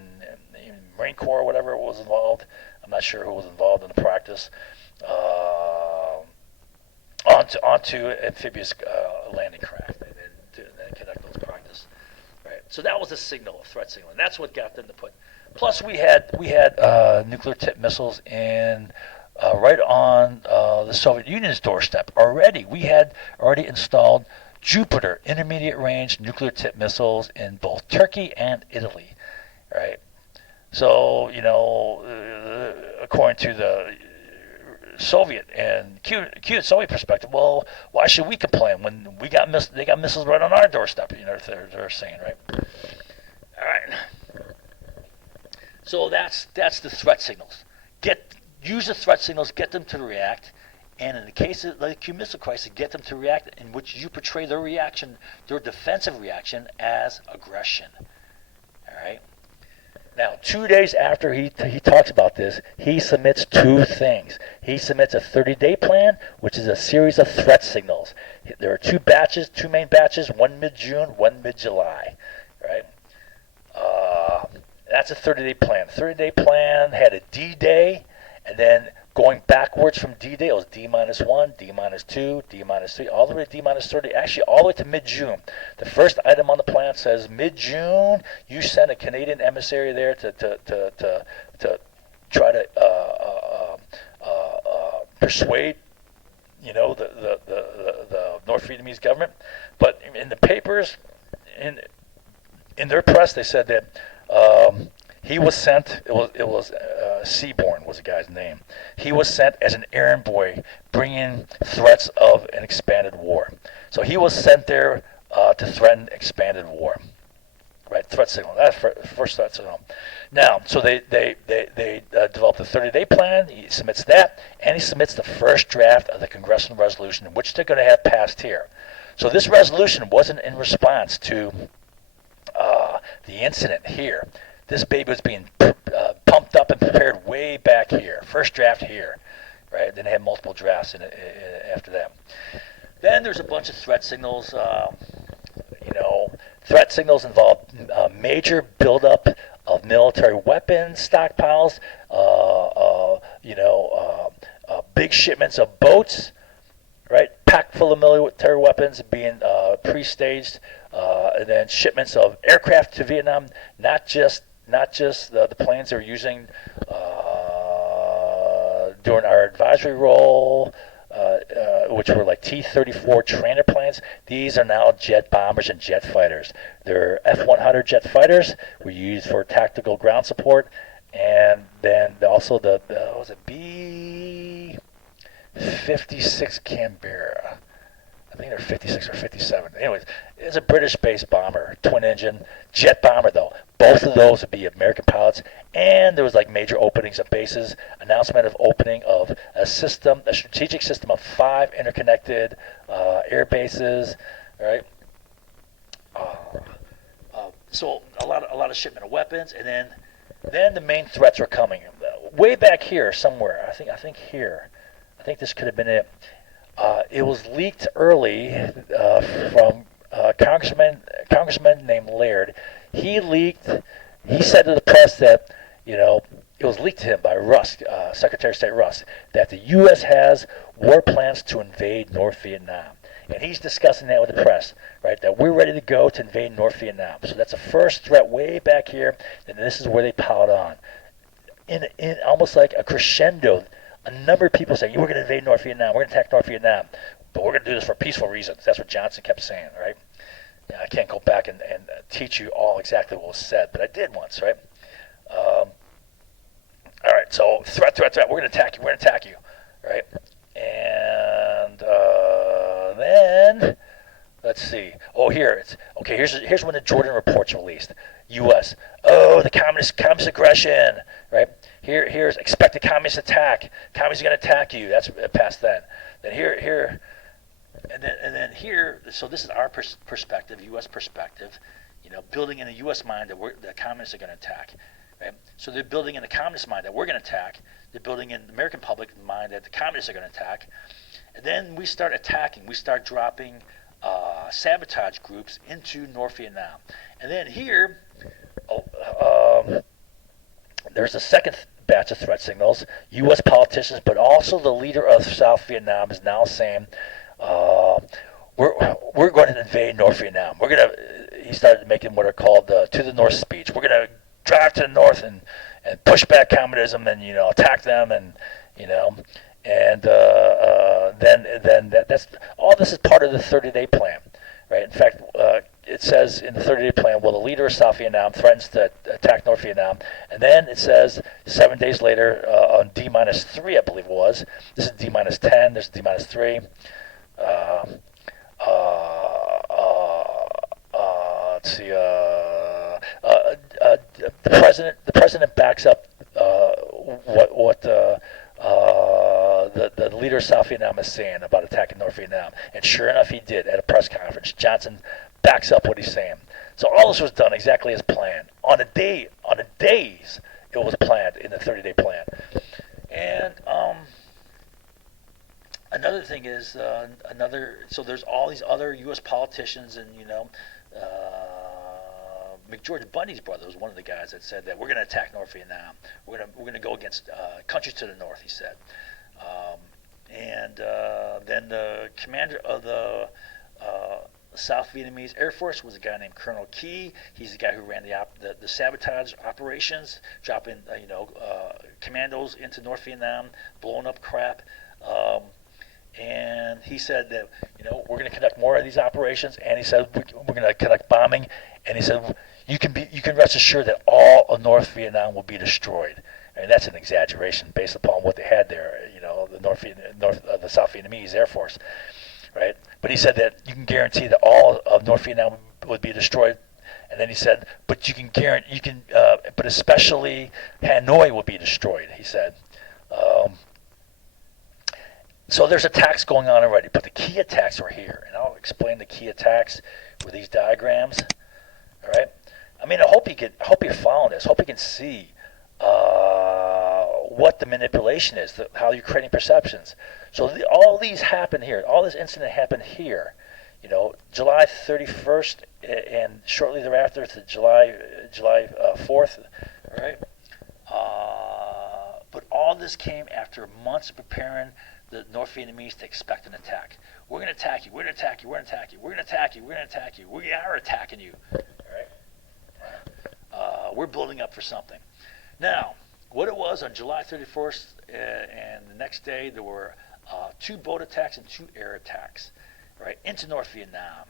the Marine Corps, whatever was involved. I'm not sure who was involved in the practice. Onto amphibious landing craft, and then conduct those practice. Right. So that was a signal, a threat signal, and that's what got them to put. Plus, we had nuclear tipped missiles in. Right on the Soviet Union's doorstep already. We had already installed Jupiter intermediate range nuclear tipped missiles in both Turkey and Italy, right? So, according to the Soviet and Cuban Soviet perspective, well, why should we complain when they got missiles right on our doorstep? They're saying, right? All right. So that's the threat signals. Use the threat signals, get them to react, and in the case of the Cuban Missile Crisis, get them to react in which you portray their reaction, their defensive reaction, as aggression. All right. Now, 2 days after he talks about this, he submits two things. He submits a 30-day plan, which is a series of threat signals. There are two main batches, one mid-June, one mid-July, right? That's a 30-day plan. The 30-day plan had a D-Day, and then going backwards from D-Day, it was D-1, D-2, D-3, all the way to D-30, actually all the way to mid-June. The first item on the plan says mid-June, you send a Canadian emissary there to try to persuade, the North Vietnamese government. But in the papers, in their press, they said that he was sent. It was Seaborn was the guy's name. He was sent as an errand boy, bringing threats of an expanded war. So he was sent there to threaten expanded war. Right, threat signal. That's first threat signal. Now, so they developed a 30-day plan. He submits that, and he submits the first draft of the congressional resolution, which they're going to have passed here. So this resolution wasn't in response to the incident here. This baby was being pumped up and prepared way back here. First draft here, right? Then they had multiple drafts after that. Then there's a bunch of threat signals. Threat signals involve major buildup of military weapons stockpiles. Big shipments of boats, right? Packed full of military weapons being pre-staged, and then shipments of aircraft to Vietnam. Not just the planes they're using during our advisory role, which were like T-34 trainer planes. These are now jet bombers and jet fighters. They're F-100 jet fighters were used for tactical ground support, and then also the B-56 Canberra. I think they're 56 or 57. Anyways, it's a British-based bomber, twin-engine, jet bomber though. Both of those would be American pilots, and there was like major openings of bases, announcement of opening of a strategic system of 5 interconnected air bases, right? So a lot of shipment of weapons, and then the main threats were coming way back here somewhere. I think here. I think this could have been it. It was leaked early from Congressman named Laird. He said to the press that, it was leaked to him by Rusk, Secretary of State Rusk, that the U.S. has war plans to invade North Vietnam. And he's discussing that with the press, right, that we're ready to go to invade North Vietnam. So that's the first threat way back here, and this is where they piled on. In almost like a crescendo, a number of people saying, we're going to invade North Vietnam, we're going to attack North Vietnam, but we're going to do this for peaceful reasons. That's what Johnson kept saying, right? I can't go back and teach you all exactly what was said, but I did once, right? All right, so threat. We're going to attack you, right? And then, let's see. Oh, here's when the Jordan report's released. U.S. Oh, the communist aggression, right? Here's expected communist attack. Communists are going to attack you. That's past then. Then here. And then here, so this is our perspective, U.S. perspective, building in the U.S. mind that the communists are going to attack, right? So they're building in the communist mind that we're going to attack. They're building in the American public mind that the communists are going to attack. And then we start attacking. We start dropping sabotage groups into North Vietnam. And then here, there's a second batch of threat signals. U.S. politicians, but also the leader of South Vietnam is now saying, we're going to invade North Vietnam. He started making what are called to the North speech. We're going to drive to the North and push back communism and attack them and then that's all. This is part of the 30-day plan, right? In fact, it says in the 30-day plan, the leader of South Vietnam threatens to attack North Vietnam, and then it says 7 days later on D-3, I believe it was. This is D-10. This is D-3. Let's see. The president backs up what the leader of South Vietnam is saying about attacking North Vietnam, and sure enough, he did at a press conference. Johnson backs up what he's saying. So all this was done exactly as planned. On on the days it was planned in the 30-day plan. And another thing is so there's all these other U.S. politicians, and McGeorge Bundy's brother was one of the guys that said that we're going to attack North Vietnam. We're going to go against countries to the north, he said. And then the commander of the South Vietnamese Air Force was a guy named Colonel Key. He's the guy who ran the sabotage operations, dropping commandos into North Vietnam, blowing up crap. And he said that we're going to conduct more of these operations. And he said we're going to conduct bombing. And he said you can rest assured that all of North Vietnam will be destroyed. And that's an exaggeration based upon what they had there. The South Vietnamese Air Force, right? But he said that you can guarantee that all of North Vietnam would be destroyed. And then he said, but but especially Hanoi will be destroyed. He said. So there's attacks going on already, but the key attacks are here, and I'll explain the key attacks with these diagrams. All right. I mean, I hope you're following this. Hope you can see what the manipulation is, how you're creating perceptions. So all these happen here. All this incident happened here. July 31st, and shortly thereafter to July 4th. All right. But all this came after months of preparing the North Vietnamese to expect an attack. We're going to attack you. We're going to attack you. We're going to attack you. We're going to attack you. We're going to attack you. We are attacking you. All right. We're building up for something. Now, what it was on July 31st and the next day, there were 2 boat attacks and 2 air attacks, right, into North Vietnam.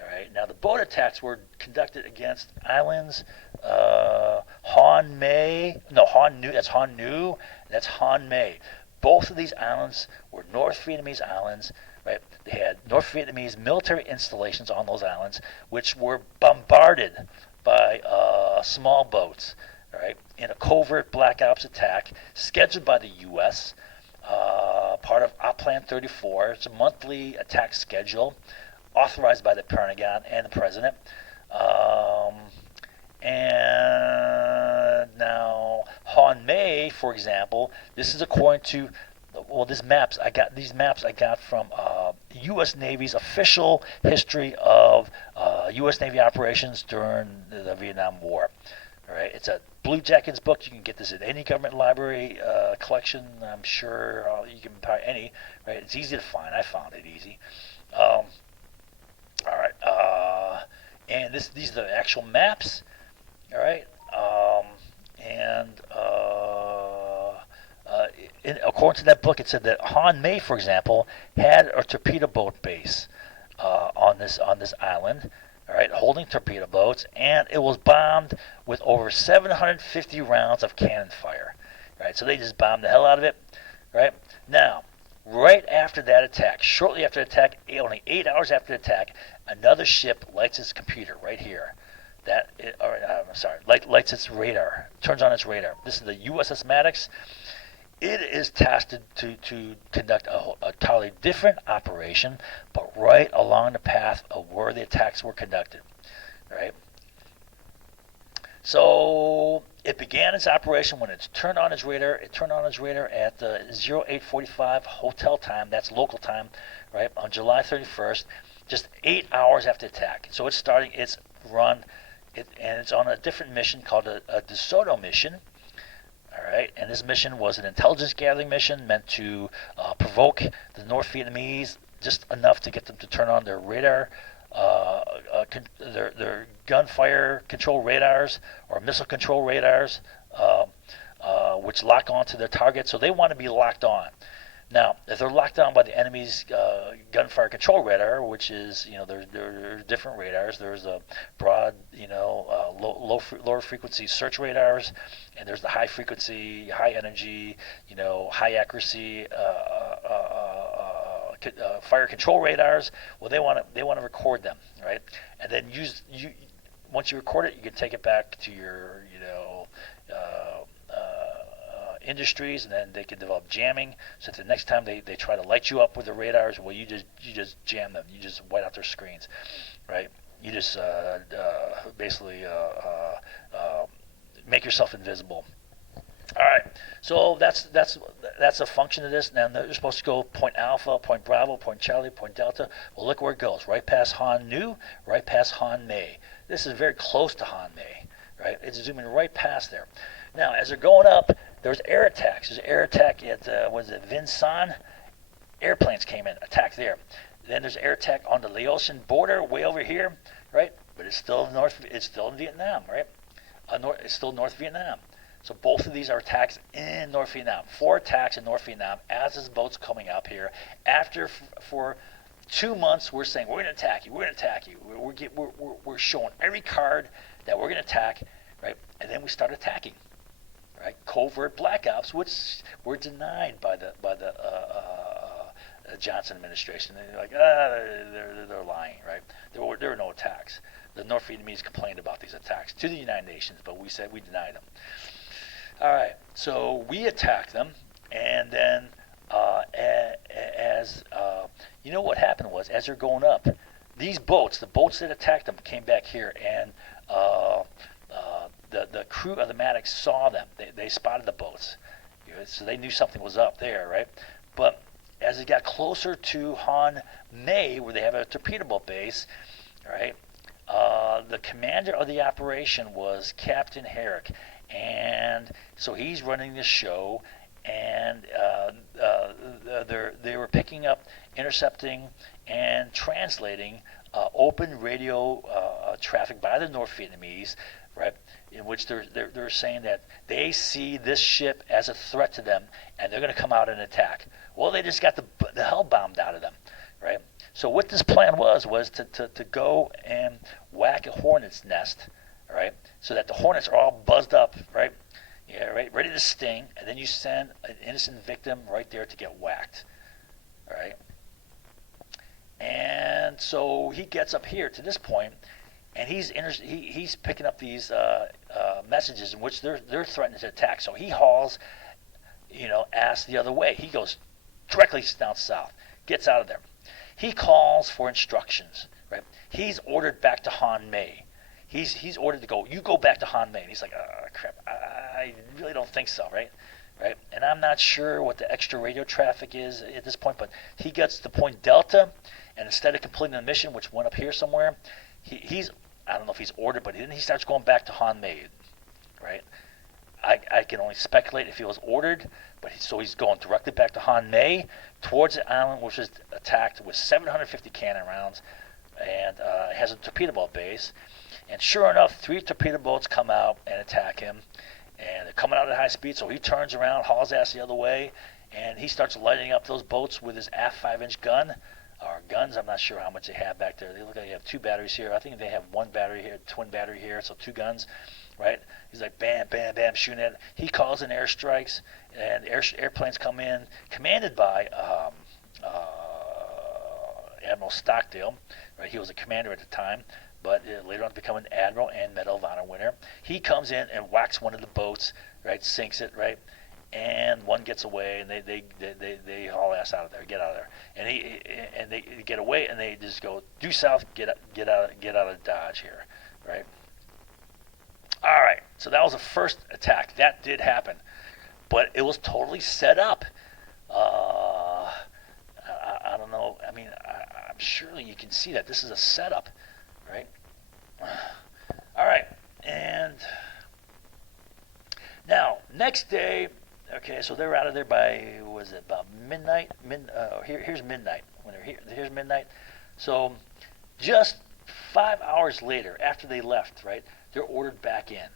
All right. Now, the boat attacks were conducted against islands Hon Nu. That's Hon Nu. That's Hon Mae. Both of these islands were North Vietnamese islands, right? They had North Vietnamese military installations on those islands, which were bombarded by small boats, right, in a covert Black Ops attack scheduled by the U.S., part of Op Plan 34. It's a monthly attack schedule authorized by the Pentagon and the President. And now Hon Mae, for example, this is according to these maps I got from U.S. Navy's official history of U.S. Navy operations during the Vietnam War. All right, it's a Blue Jackets book. You can get this at any government library collection. I'm sure you can buy any. Right, it's easy to find. I found it easy. All right, and these are the actual maps. All right, according to that book, it said that Hon Mae, for example, had a torpedo boat base on this island. All right, holding torpedo boats, and it was bombed with over 750 rounds of cannon fire. Right, so they just bombed the hell out of it. Right now, right after that attack, shortly after the attack, only 8 hours after the attack, another ship lights its computer right here. Lights its radar, turns on its radar. This is the USS Maddox. It is tasked to conduct a totally different operation, but right along the path of where the attacks were conducted. Right. So it began its operation when it turned on its radar. It turned on its radar at 08:45 hotel time. That's local time, right, on July 31st, just 8 hours after the attack. So it's starting its run. And it's on a different mission called a DeSoto mission. All right, and this mission was an intelligence gathering mission meant to provoke the North Vietnamese just enough to get them to turn on their radar, their gunfire control radars or missile control radars, which lock onto their target. So they want to be locked on. Now, if they're locked down by the enemy's gunfire control radar, which is, there are different radars. There's a broad, lower frequency search radars, and there's the high frequency, high energy, high accuracy fire control radars. Well, they want to record them, right? And then once you record it, you can take it back to your, industries, and then they can develop jamming. So the next time they try to light you up with the radars, well, you just jam them. You just white out their screens, right? You just basically make yourself invisible. All right, so that's a function of this. Now they're supposed to go point Alpha, point Bravo, point Charlie, point Delta. Well, look where it goes. Right past Han Nu, right past Han Mei. This is very close to Han Mei, right? It's zooming right past there. Now, as they're going up, there's air attacks. There's air attack at was it Vinsan? Airplanes came in, attacked there. Then there's air attack on the Laotian border, way over here, right? But it's still north. It's still in Vietnam, right? It's still North Vietnam. So both of these are attacks in North Vietnam. 4 attacks in North Vietnam as this boat's coming up here. After for 2 months, we're saying we're going to attack you. We're going to attack you. We're showing every card that we're going to attack, right? And then we start attacking, right? Covert black ops, which were denied by the Johnson administration. They're like, they're lying, right? There were no attacks. The North Vietnamese complained about these attacks to the United Nations, but we said we denied them. All right, so we attacked them, and then you know what happened was, as they're going up, these boats, the boats that attacked them, came back here, and the crew of the Maddox saw them. They spotted the boats, so they knew something was up there, right? But as it got closer to Han Mei, where they have a torpedo boat base, right? The commander of the operation was Captain Herrick, and so he's running this show, and they were picking up, intercepting, and translating open radio traffic by the North Vietnamese, right? In which they're saying that they see this ship as a threat to them, and they're going to come out and attack. Well, they just got the hell bombed out of them, right? So what this plan was to go and whack a hornet's nest, right? So that the hornets are all buzzed up, right? Yeah, right, ready to sting, and then you send an innocent victim right there to get whacked, right? And so he gets up here to this point, and he's picking up these messages in which they're threatening to attack. So he hauls, ass the other way. He goes directly down south, gets out of there. He calls for instructions, right? He's ordered back to Han Mei. He's ordered to go. You go back to Han Mei. And he's like, crap. I really don't think so, right? Right. And I'm not sure what the extra radio traffic is at this point, but he gets to point Delta, and instead of completing the mission, which went up here somewhere, he's I don't know if he's ordered, but then he starts going back to Han Mei, right? I can only speculate if he was ordered, but so he's going directly back to Han Mei towards the island, which is attacked with 750 cannon rounds, and has a torpedo boat base. And sure enough, 3 torpedo boats come out and attack him, and they're coming out at high speed. So he turns around, hauls ass the other way, and he starts lighting up those boats with his aft 5-inch gun. Or guns, I'm not sure how much they have back there. They look like they have 2 batteries here. I think they have 1 battery here, twin battery here, so 2 guns, right? He's like bam, bam, bam, shooting at it. He calls in airstrikes, and airplanes come in, commanded by Admiral Stockdale, right? He was a commander at the time, but later on become an admiral and Medal of Honor winner. He comes in and whacks one of the boats, right? Sinks it, right? And one gets away, and they haul ass out of there, get out of there, and they get away, and they just go due south, get out of Dodge here, right? All right, so that was the first attack. That did happen, but it was totally set up. I don't know. I mean, I'm surely you can see that this is a setup, right? All right, and now next day. Okay, so they're out of there by, was it about midnight? Here's midnight. When they're here, here's midnight. So just 5 hours later, after they left, right, they're ordered back in.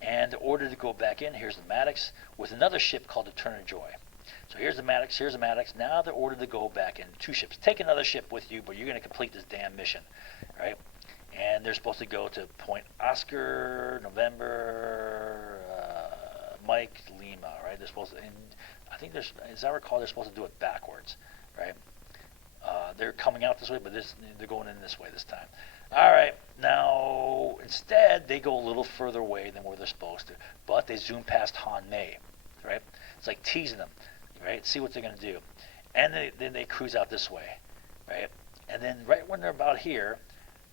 And they're ordered to go back in. Here's the Maddox with another ship called the Turner Joy. So here's the Maddox, here's the Maddox. Now they're ordered to go back in. 2 ships. Take another ship with you, but you're going to complete this damn mission, right? And they're supposed to go to Point Oscar, November, Mike, Lima, right? They're supposed to, and I think as I recall, they're supposed to do it backwards, right? They're coming out this way, but they're going in this way this time. All right, now instead they go a little further away than where they're supposed to, but they zoom past Han Mei, right? It's like teasing them, right? See what they're going to do, and then they cruise out this way, right? And then right when they're about here,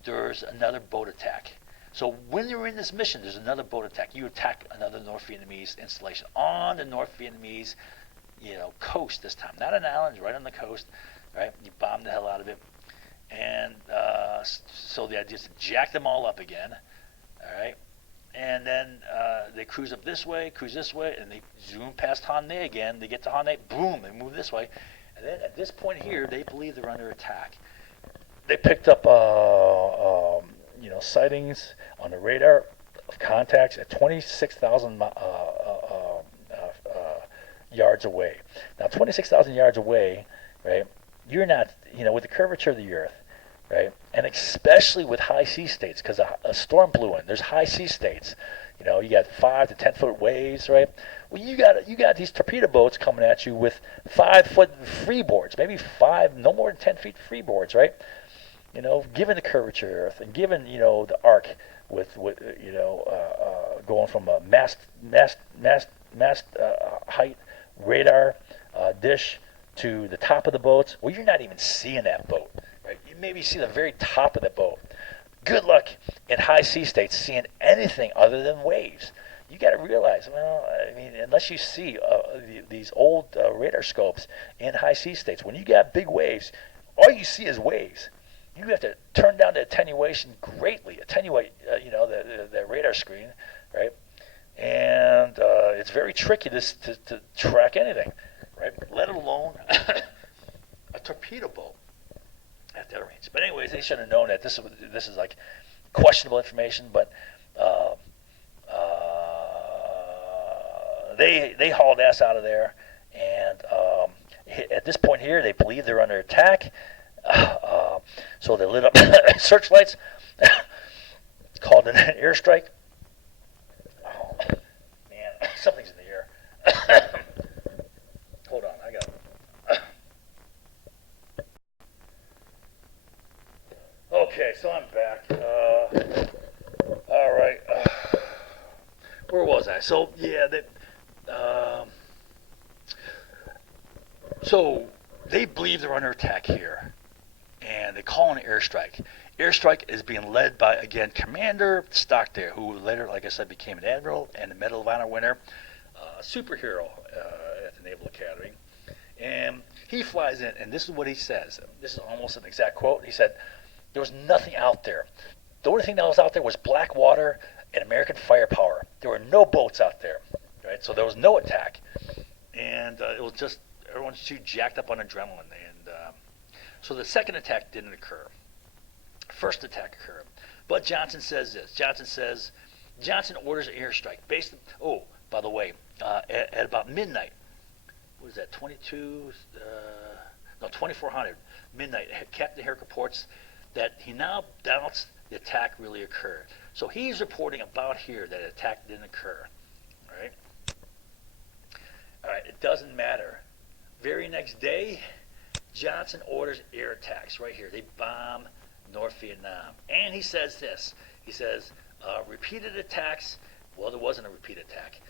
there's another boat attack. So when you're in this mission, there's another boat attack. You attack another North Vietnamese installation on the North Vietnamese, coast this time. Not an island, right on the coast, right? You bomb the hell out of it. And so the idea is to jack them all up again, all right? And then they cruise up this way, and they zoom past Hanoi again. They get to Hanoi, boom, they move this way. And then at this point here, they believe they're under attack. They picked up sightings on the radar of contacts at 26,000 yards away. Now, 26,000 yards away, right? You're not, with the curvature of the Earth, right? And especially with high sea states, because a storm blew in. There's high sea states. You got 5 to 10 foot waves, right? Well, you got these torpedo boats coming at you with 5 foot freeboards, maybe 5, no more than 10 feet freeboards, right? Given the curvature of the Earth, and given the arc with going from a mast height radar dish to the top of the boats. Well, you're not even seeing that boat, right? You maybe see the very top of the boat. Good luck in high sea states seeing anything other than waves. You got to realize, unless you see these old radar scopes in high sea states, when you got big waves, all you see is waves. You have to turn down the attenuation greatly, attenuate, the radar screen, right? And it's very tricky to track anything, right? Let alone a torpedo boat at that range. But anyways, they should have known that this is like questionable information. But they hauled ass out of there, and at this point here, they believe they're under attack. So they lit up searchlights, called an airstrike. Oh, man, something's in the air. Hold on, I got it. Okay, so I'm back. All right. Where was I? So, yeah, so they believe they're under attack here. And they call an airstrike. Airstrike is being led by, again, Commander Stockdale, who later, like I said, became an admiral and a Medal of Honor winner, superhero at the Naval Academy. And he flies in, and this is what he says. This is almost an exact quote. He said, there was nothing out there. The only thing that was out there was black water and American firepower. There were no boats out there, right? So there was no attack. And it was just, everyone's too jacked up on adrenaline. And so the second attack didn't occur. First attack occurred. But Johnson says this. Johnson orders an airstrike. By the way, at about midnight, what is that, 2400 midnight, Captain Herrick reports that he now doubts the attack really occurred. So he's reporting about here that an attack didn't occur. All right, it doesn't matter. Very next day, Johnson orders air attacks right here. They bomb North Vietnam. And he says this. He says, repeated attacks. Well, there wasn't a repeat attack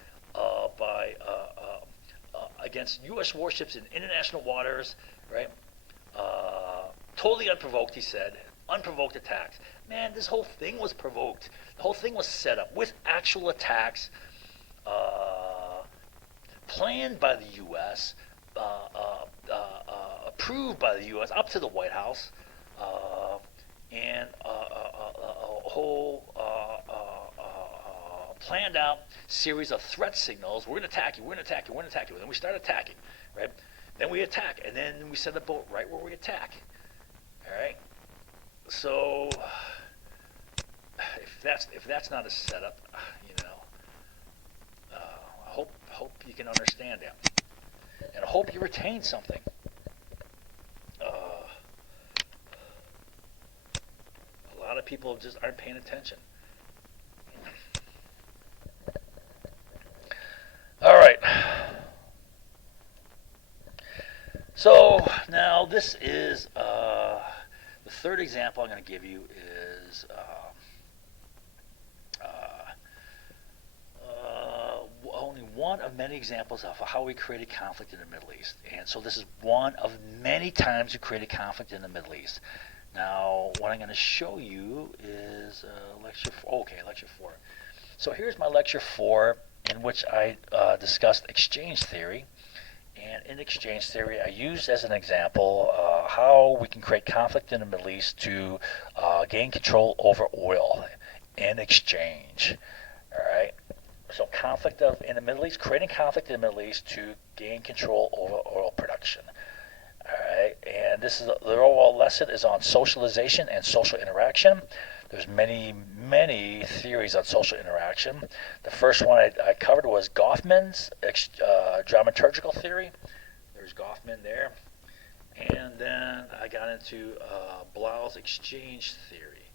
against U.S. warships in international waters, right? Totally unprovoked, he said. Unprovoked attacks. Man, this whole thing was provoked. The whole thing was set up with actual attacks planned by the U.S., approved by the U.S. up to the White House, and a whole planned out series of threat signals. We're going to attack you. We're going to attack you. We're going to attack you. And then we start attacking, right? Then we attack, and then we set the boat right where we attack. All right. So if that's not a setup, I hope you can understand that, and I hope you retain something. A lot of people just aren't paying attention. All right. So now this is the third example I'm going to give you is only one of many examples of how we created conflict in the Middle East. And so this is one of many times we created conflict in the Middle East. Now, what I'm going to show you is lecture 4. Okay, lecture 4. So here's my lecture 4, in which I discussed exchange theory. And in exchange theory, I used as an example how we can create conflict in the Middle East to gain control over oil in exchange. All right. So in the Middle East, creating conflict in the Middle East to gain control over oil production. All right, and the overall lesson is on socialization and social interaction. There's many theories on social interaction. The first one I covered was Goffman's dramaturgical theory. There's Goffman there. And then I got into Blau's exchange theory.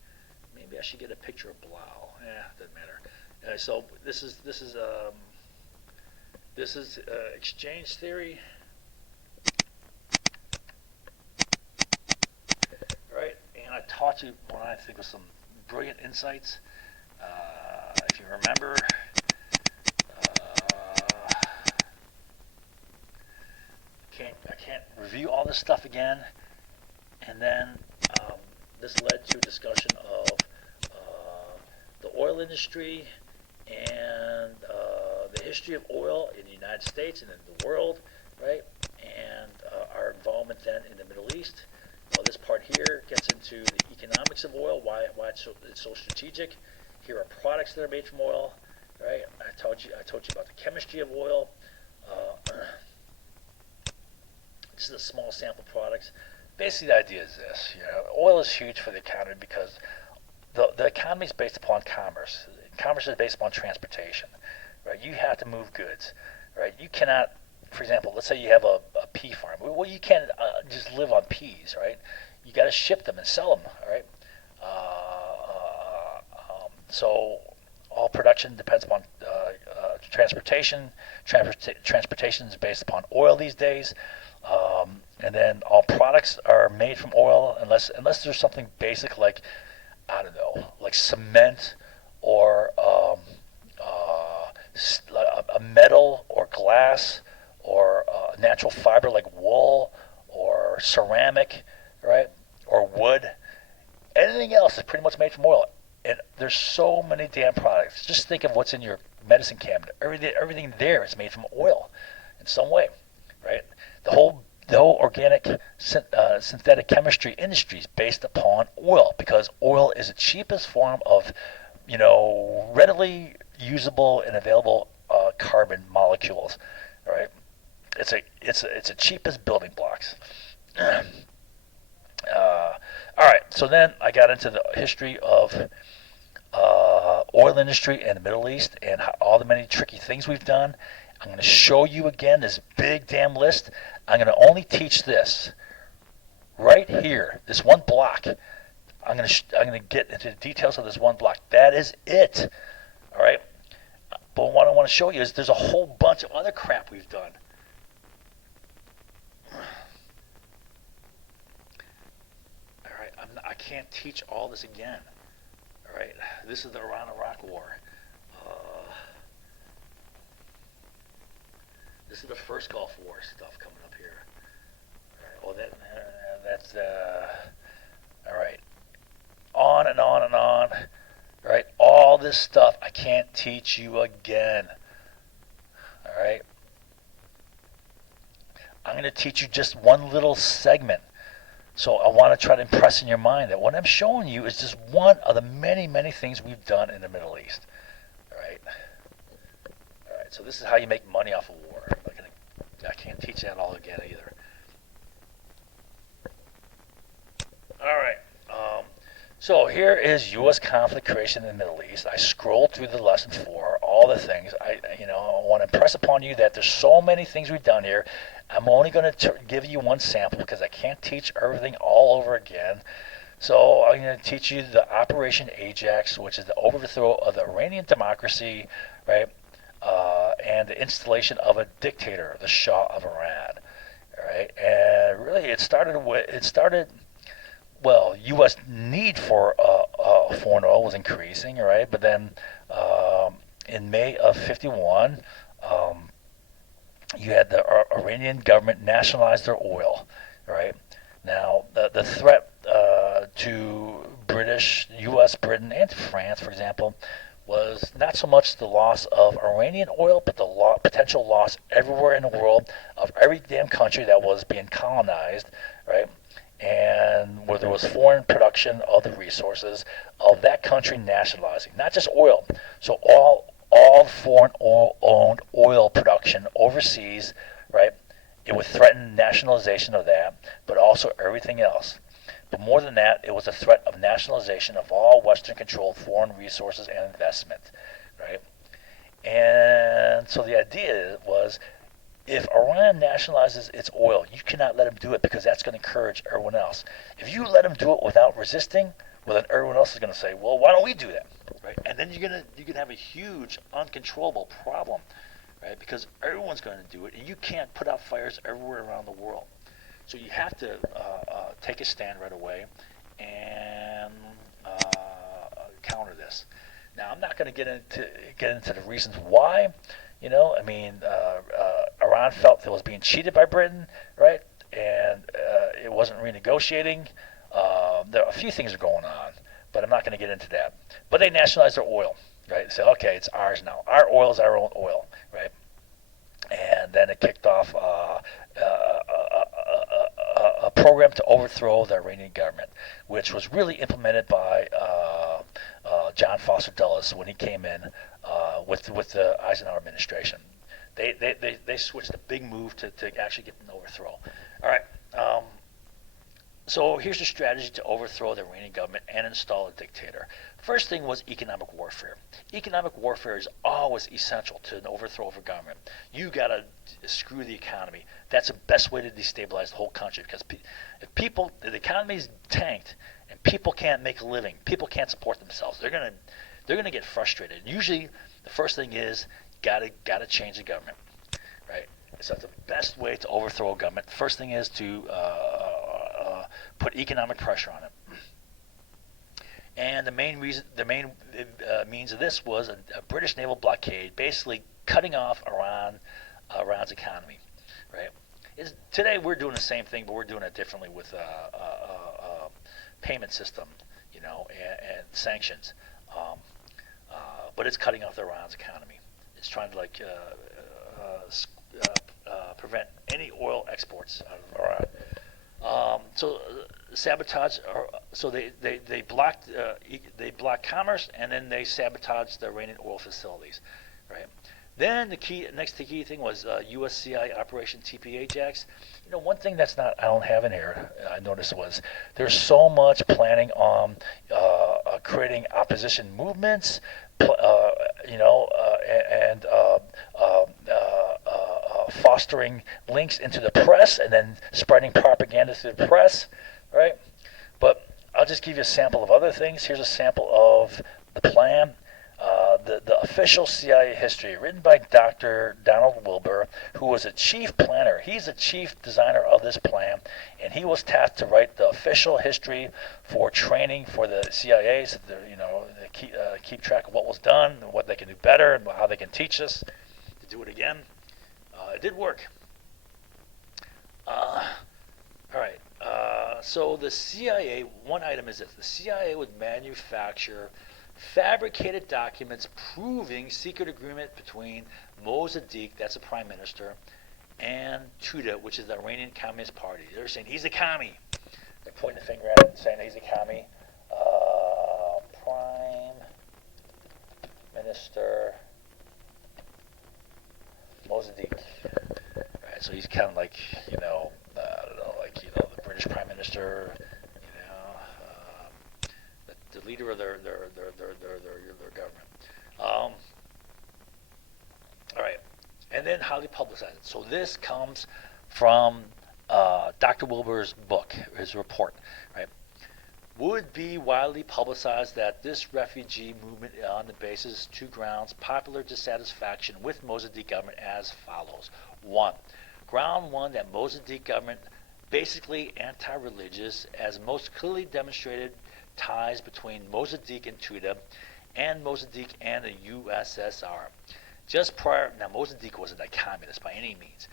Maybe I should get a picture of Blau. Doesn't matter. So this is exchange theory. Right, and I taught you what I think was some brilliant insights. If you remember, I can't review all this stuff again. And then this led to a discussion of the oil industry and the history of oil in the United States and in the world, right? And our involvement then in the Middle East. Well, this part here gets into the economics of oil, why it's so strategic. Here are products that are made from oil, right? I told you about the chemistry of oil. This is a small sample of products. Basically, the idea is this: oil is huge for the economy because the economy is based upon commerce. Commerce is based upon transportation, right? You have to move goods, right? You cannot, for example, let's say you have a pea farm. Well, you can't just live on peas, right? You got to ship them and sell them, all right? So all production depends upon transportation. Transportation is based upon oil these days, and then all products are made from oil, unless there's something basic like, I don't know, like cement or a metal or glass or natural fiber like wool or ceramic, right, or wood. Anything else is pretty much made from oil. And there's so many damn products. Just think of what's in your medicine cabinet. Everything there is made from oil in some way, right? The whole organic synthetic chemistry industry is based upon oil because oil is the cheapest form of, readily usable and available carbon molecules, right? It's the cheapest building blocks. All right, so then I got into the history of oil industry in the Middle East and all the many tricky things we've done. I'm going to show you again this big damn list. I'm going to only teach this right here, this one block. I'm going to get into the details of this one block. That is it. All right. But what I want to show you is there's a whole bunch of other crap we've done. All right. I can't teach all this again. All right. This is the Iran-Iraq War. This is the first Gulf War stuff coming up here. All right. Well, that's all right. On and on and on. All right. All this stuff I can't teach you again. All right. I'm going to teach you just one little segment. So I want to try to impress in your mind that what I'm showing you is just one of the many, many things we've done in the Middle East. All right. All right. So this is how you make money off of war. I can't teach that all again either. All right. So here is U.S. conflict creation in the Middle East. I scrolled through the lesson 4, all the things. I want to impress upon you that there's so many things we've done here. I'm only going to give you one sample because I can't teach everything all over again. So I'm going to teach you the Operation Ajax, which is the overthrow of the Iranian democracy, right? And the installation of a dictator, the Shah of Iran. All right, and really it started. Well, U.S. need for foreign oil was increasing, right? But then in May of '51, you had the Iranian government nationalize their oil, right? Now the threat to British, U.S., Britain, and to France, for example, was not so much the loss of Iranian oil, but the potential loss everywhere in the world of every damn country that was being colonized, right? And where there was foreign production of the resources of that country nationalizing, not just oil. So all foreign owned oil production overseas, right? It would threaten nationalization of that, but also everything else. But more than that, it was a threat of nationalization of all Western-controlled foreign resources and investment, right? And so the idea was, if Iran nationalizes its oil, you cannot let them do it because that's going to encourage everyone else. If you let them do it without resisting, well, then everyone else is going to say, well, why don't we do that, right? And then you're gonna have a huge, uncontrollable problem, right? Because everyone's going to do it, and you can't put out fires everywhere around the world. So you have to take a stand right away and counter this. Now, I'm not going to get into the reasons why. I mean, Iran felt it was being cheated by Britain, right? And it wasn't renegotiating. There are a few things are going on, but I'm not going to get into that. But they nationalized their oil, right? They said, okay, it's ours now. Our oil is our own oil, right? And then it kicked off a program to overthrow the Iranian government, which was really implemented by John Foster Dulles when he came in with the Eisenhower administration. They switched a big move to actually get an overthrow. All right. So here's the strategy to overthrow the Iranian government and install a dictator. First thing was economic warfare. Economic warfare is always essential to an overthrow of a government. You got to screw the economy. That's the best way to destabilize the whole country, because if the economy is tanked and people can't make a living, people can't support themselves, they're gonna get frustrated. Usually, the first thing is gotta change the government, right? So that's the best way to overthrow a government. The first thing is to put economic pressure on it. And the main means of this was a British naval blockade, basically cutting off Iran's economy, right? Today we're doing the same thing, but we're doing it differently with a payment system, and sanctions. But it's cutting off Iran's economy. It's trying to prevent any oil exports out of Iran. So sabotage. So they blocked commerce, and then they sabotaged the Iranian oil facilities, right? Then the next key thing was USCI Operation TP Ajax. One thing I don't have in here, I noticed, was there's so much planning on creating opposition movements, and fostering links into the press, and then spreading propaganda through the press, right? But I'll just give you a sample of other things. Here's a sample of the plan. The official CIA history, written by Dr. Donald Wilbur, who was a chief planner. He's the chief designer of this plan, and he was tasked to write the official history for training for the CIA, so keep track of what was done, and what they can do better, and how they can teach us to do it again. It did work. All right. So the CIA, one item is this: the CIA would manufacture fabricated documents proving secret agreement between Mossadegh, that's the prime minister, and Tuda, which is the Iranian Communist Party. They're saying he's a commie. They're pointing the finger at him and saying he's a commie. Prime Minister Mossadegh. Right, so he's kind of like, I don't know, the British Prime Minister, the leader of their government. All right, and then how they publicize it. So this comes from Dr. Wilbur's book, his report, right? Would be widely publicized that this refugee movement on the basis two grounds: popular dissatisfaction with Mossadegh government as follows. Ground one, that Mossadegh government basically anti-religious, as most clearly demonstrated ties between Mossadegh and Tuda, and Mossadegh and the USSR. Just prior, now Mossadegh wasn't a communist by any means.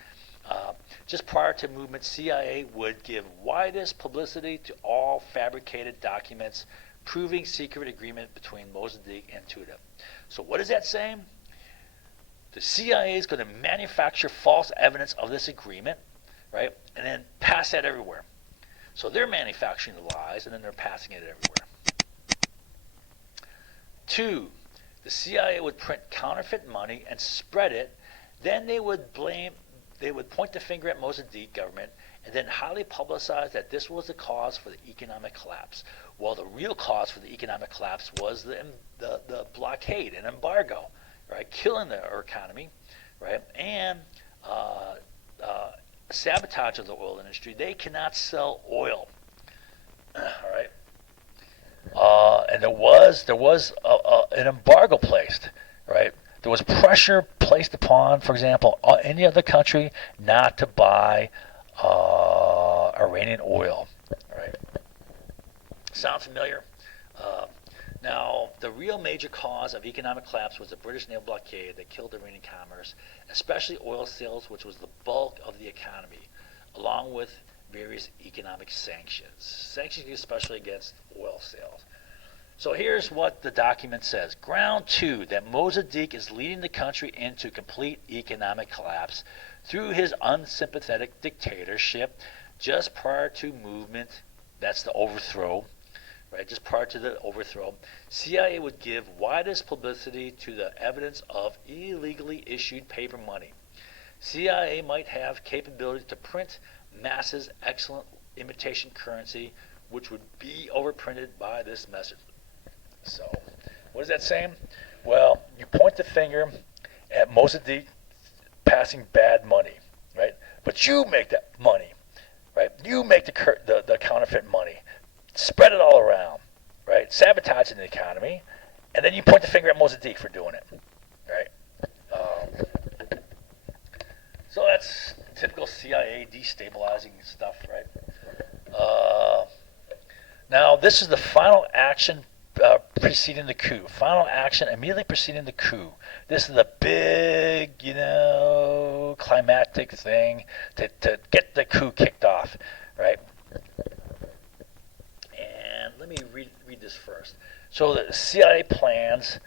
Just prior to movement, CIA would give widest publicity to all fabricated documents proving secret agreement between Mossadegh and Tuda. So what is that saying? The CIA is going to manufacture false evidence of this agreement, right, and then pass that everywhere. So they're manufacturing the lies, and then they're passing it everywhere. 2, the CIA would print counterfeit money and spread it. Then they would point the finger at Mossadegh government and then highly publicize that this was the cause for the economic collapse. Well, the real cause for the economic collapse was the blockade and embargo, right, killing the economy, right, and sabotage of the oil industry. They cannot sell oil, all right. And there was an embargo placed, right? There was pressure placed upon, for example, any other country not to buy Iranian oil, right? Sound familiar? Now, the real major cause of economic collapse was the British naval blockade that killed Iranian commerce, especially oil sales, which was the bulk of the economy, along with various economic sanctions especially against oil sales. So here's what the document says. Ground 2, that Mossadegh is leading the country into complete economic collapse through his unsympathetic dictatorship just prior to movement. That's the overthrow. Right, just prior to the overthrow, CIA would give widest publicity to the evidence of illegally issued paper money. CIA might have capability to print masses excellent imitation currency, which would be overprinted by this message. So, what is that saying? Well, you point the finger at Mossadegh passing bad money, right? But you make that money, right? You make the counterfeit money. Spread it all around, right? Sabotaging the economy, and then you point the finger at Mossadegh for doing it, right? So that's typical CIA destabilizing stuff, right? Now, this is the final action preceding the coup. Final action immediately preceding the coup. This is the big, climactic thing to get the coup kicked off, right? Let me read this first. So the CIA plans,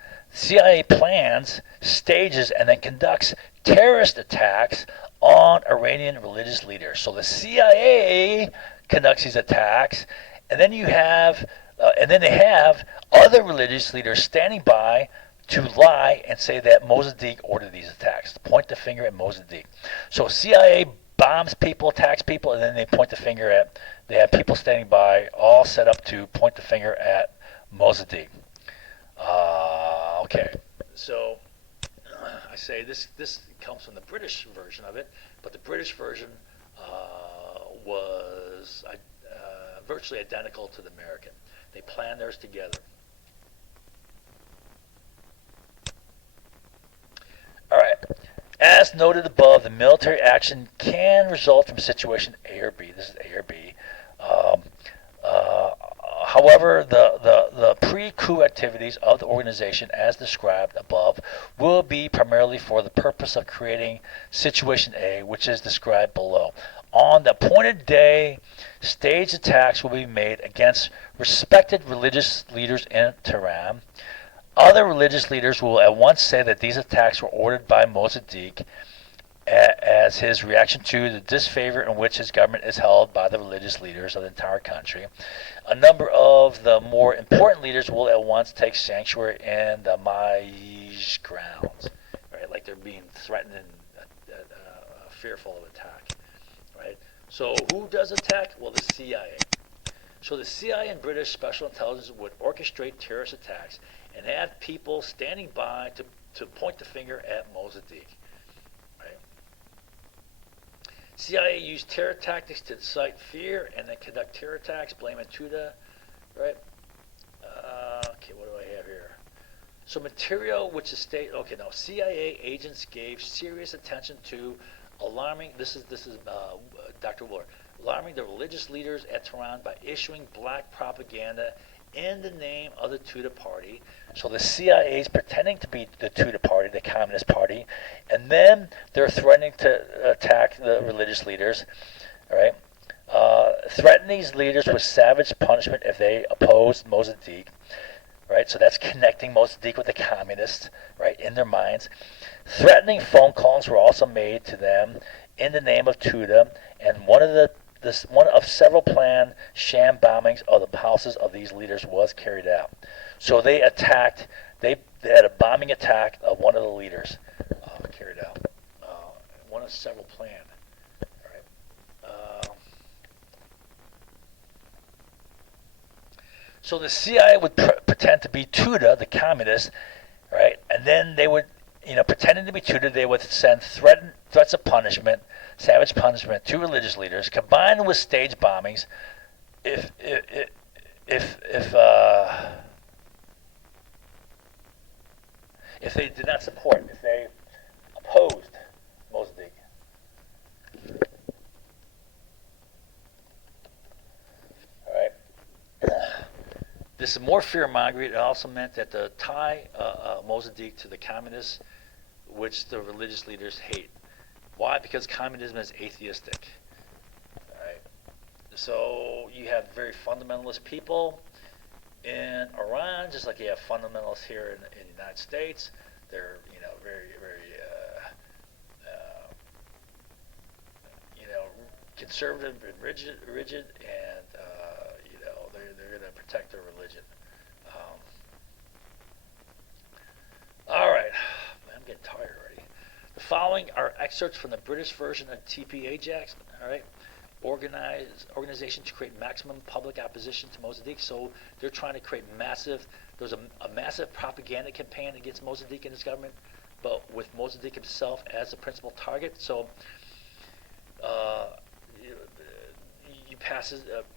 stages, and then conducts terrorist attacks on Iranian religious leaders. So the CIA conducts these attacks, and then they have other religious leaders standing by to lie and say that Mossadegh ordered these attacks. Point the finger at Mossadegh. So CIA bombs people, attacks people, and then they point the finger at. They have people standing by, all set up to point the finger at Mossadegh. Okay, so I say this comes from the British version of it, but the British version was virtually identical to the American. They planned theirs together. All right. As noted above, the military action can result from situation A or B. This is A or B. However, the pre-coup activities of the organization, as described above, will be primarily for the purpose of creating situation A, which is described below. On the appointed day, staged attacks will be made against respected religious leaders in Tehran. Other religious leaders will at once say that these attacks were ordered by Mossadegh as his reaction to the disfavor in which his government is held by the religious leaders of the entire country. A number of the more important leaders will at once take sanctuary in the Maj grounds, right? Like they're being threatened and fearful of attack, right? So who does attack? Well, the CIA. So the CIA and British Special Intelligence would orchestrate terrorist attacks and have people standing by to point the finger at Mossadegh. Right? CIA used terror tactics to incite fear and then conduct terror attacks, blaming Tuda. Right? Okay, what do I have here? So material which is CIA agents gave serious attention to alarming. This is Dr. Ward. Alarming the religious leaders at Tehran by issuing black propaganda in the name of the Tudor Party. So the CIA is pretending to be the Tudor Party, the Communist Party, and then they're threatening to attack the religious leaders, all right? Threaten these leaders with savage punishment if they oppose Mossadegh, right? So that's connecting Mossadegh with the communists, right, in their minds. Threatening phone calls were also made to them in the name of Tudor, and one of several planned sham bombings of the houses of these leaders was carried out. So they attacked. They had a bombing attack of one of the leaders carried out. One of several planned. All right. So the CIA would pretend to be Tudor, the communist, right? And then they would, pretending to be Tudor, they would send threats of punishment, savage punishment to religious leaders, combined with stage bombings. If they did not support, if they opposed Mossadegh. All right. This is more fear-mongering. It also meant that to tie Mossadegh to the communists, which the religious leaders hate. Why? Because communism is atheistic. All right. So you have very fundamentalist people in Iran, just like you have fundamentalists here in the United States. They're very conservative and rigid, and they're going to protect their religion. All right, I'm getting tired already. The following are excerpts from the British version of TP Ajax. All right. Organization to create maximum public opposition to Mossadegh. So they're trying to create there's a massive propaganda campaign against Mossadegh and his government, but with Mossadegh himself as the principal target. So you pass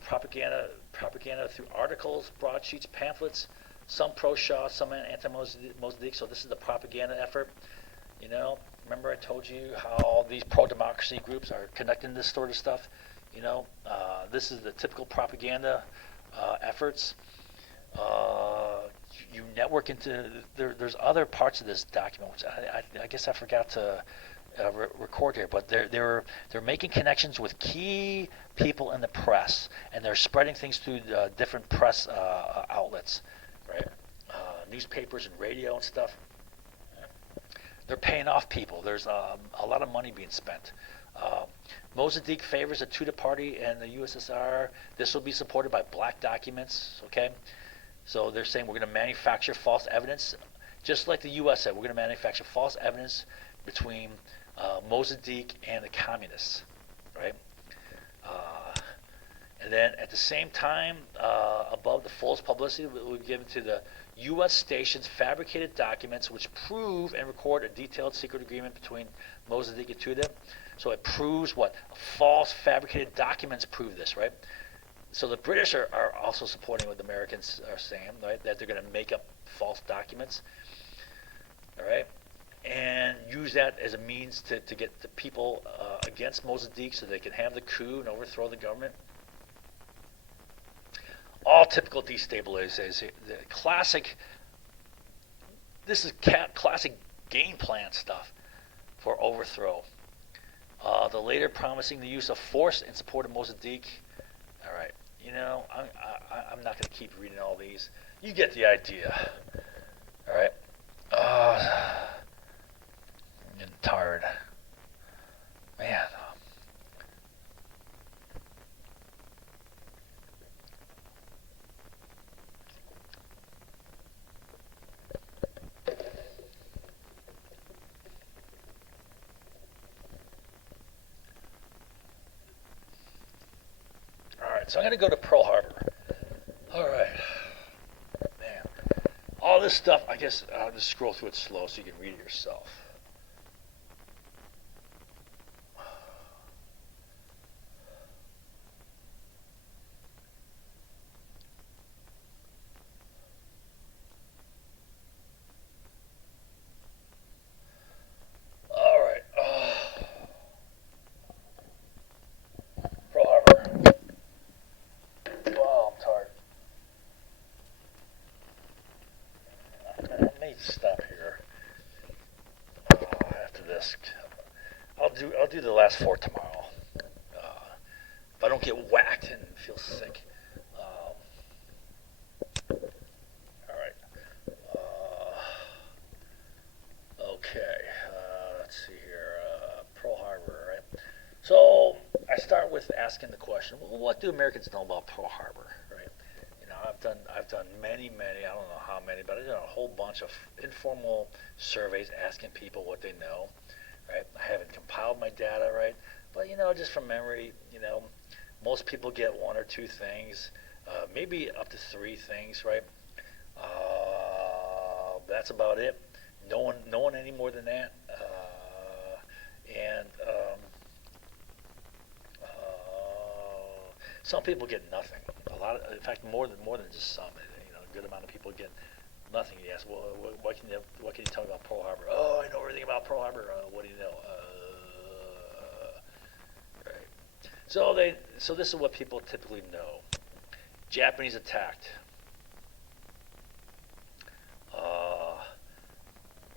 propaganda through articles, broadsheets, pamphlets, some pro-Shah, some anti-Mossadegh. So this is the propaganda effort. Remember I told you how these pro-democracy groups are conducting this sort of stuff? This is the typical propaganda efforts. You network into there's other parts of this document which I guess I forgot to record here, but they're making connections with key people in the press, and they're spreading things through different press outlets, right? Newspapers and radio and stuff. They're paying off people. There's a lot of money being spent. Mossadegh favors the Tudor Party and the USSR. This will be supported by black documents, okay? So they're saying we're going to manufacture false evidence, just like the U.S. said, we're going to manufacture false evidence between Mossadegh and the communists, right? And then at the same time, above the false publicity will be given to the U.S. stations fabricated documents which prove and record a detailed secret agreement between Mossadegh and Tudor. So it proves what? False fabricated documents prove this, right? So the British are also supporting what the Americans are saying, right? That they're going to make up false documents, all right? And use that as a means to get the people against Mossadegh so they can have the coup and overthrow the government. All typical destabilization. This is classic game plan stuff for overthrow. The later promising the use of force in support of Mossadegh. All right, I'm not going to keep reading all these. You get the idea. All right. I'm getting tired. Man. So I'm going to go to Pearl Harbor. All right. Man. All this stuff, I guess I'll just scroll through it slow so you can read it yourself. All right. Pearl Harbor. Wow, I'm tired. I'll do the last 4 tomorrow. If I don't get whacked and feel sick. All right. Okay. Let's see here. Pearl Harbor, right? So I start with asking the question: well, what do Americans know about Pearl Harbor, right? I've done many. I don't know how many, but I've done a whole bunch of informal surveys asking people what they know, right? I haven't compiled my data, right? But just from memory, most people get 1 or 2 things, maybe up to 3 things, right? That's about it. No one any more than that. And some people get nothing. In fact, more than just some. A good amount of people get nothing. You ask, well, what can you tell me about Pearl Harbor? Oh, I know everything about Pearl Harbor. What do you know? Right. So this is what people typically know. Japanese attacked.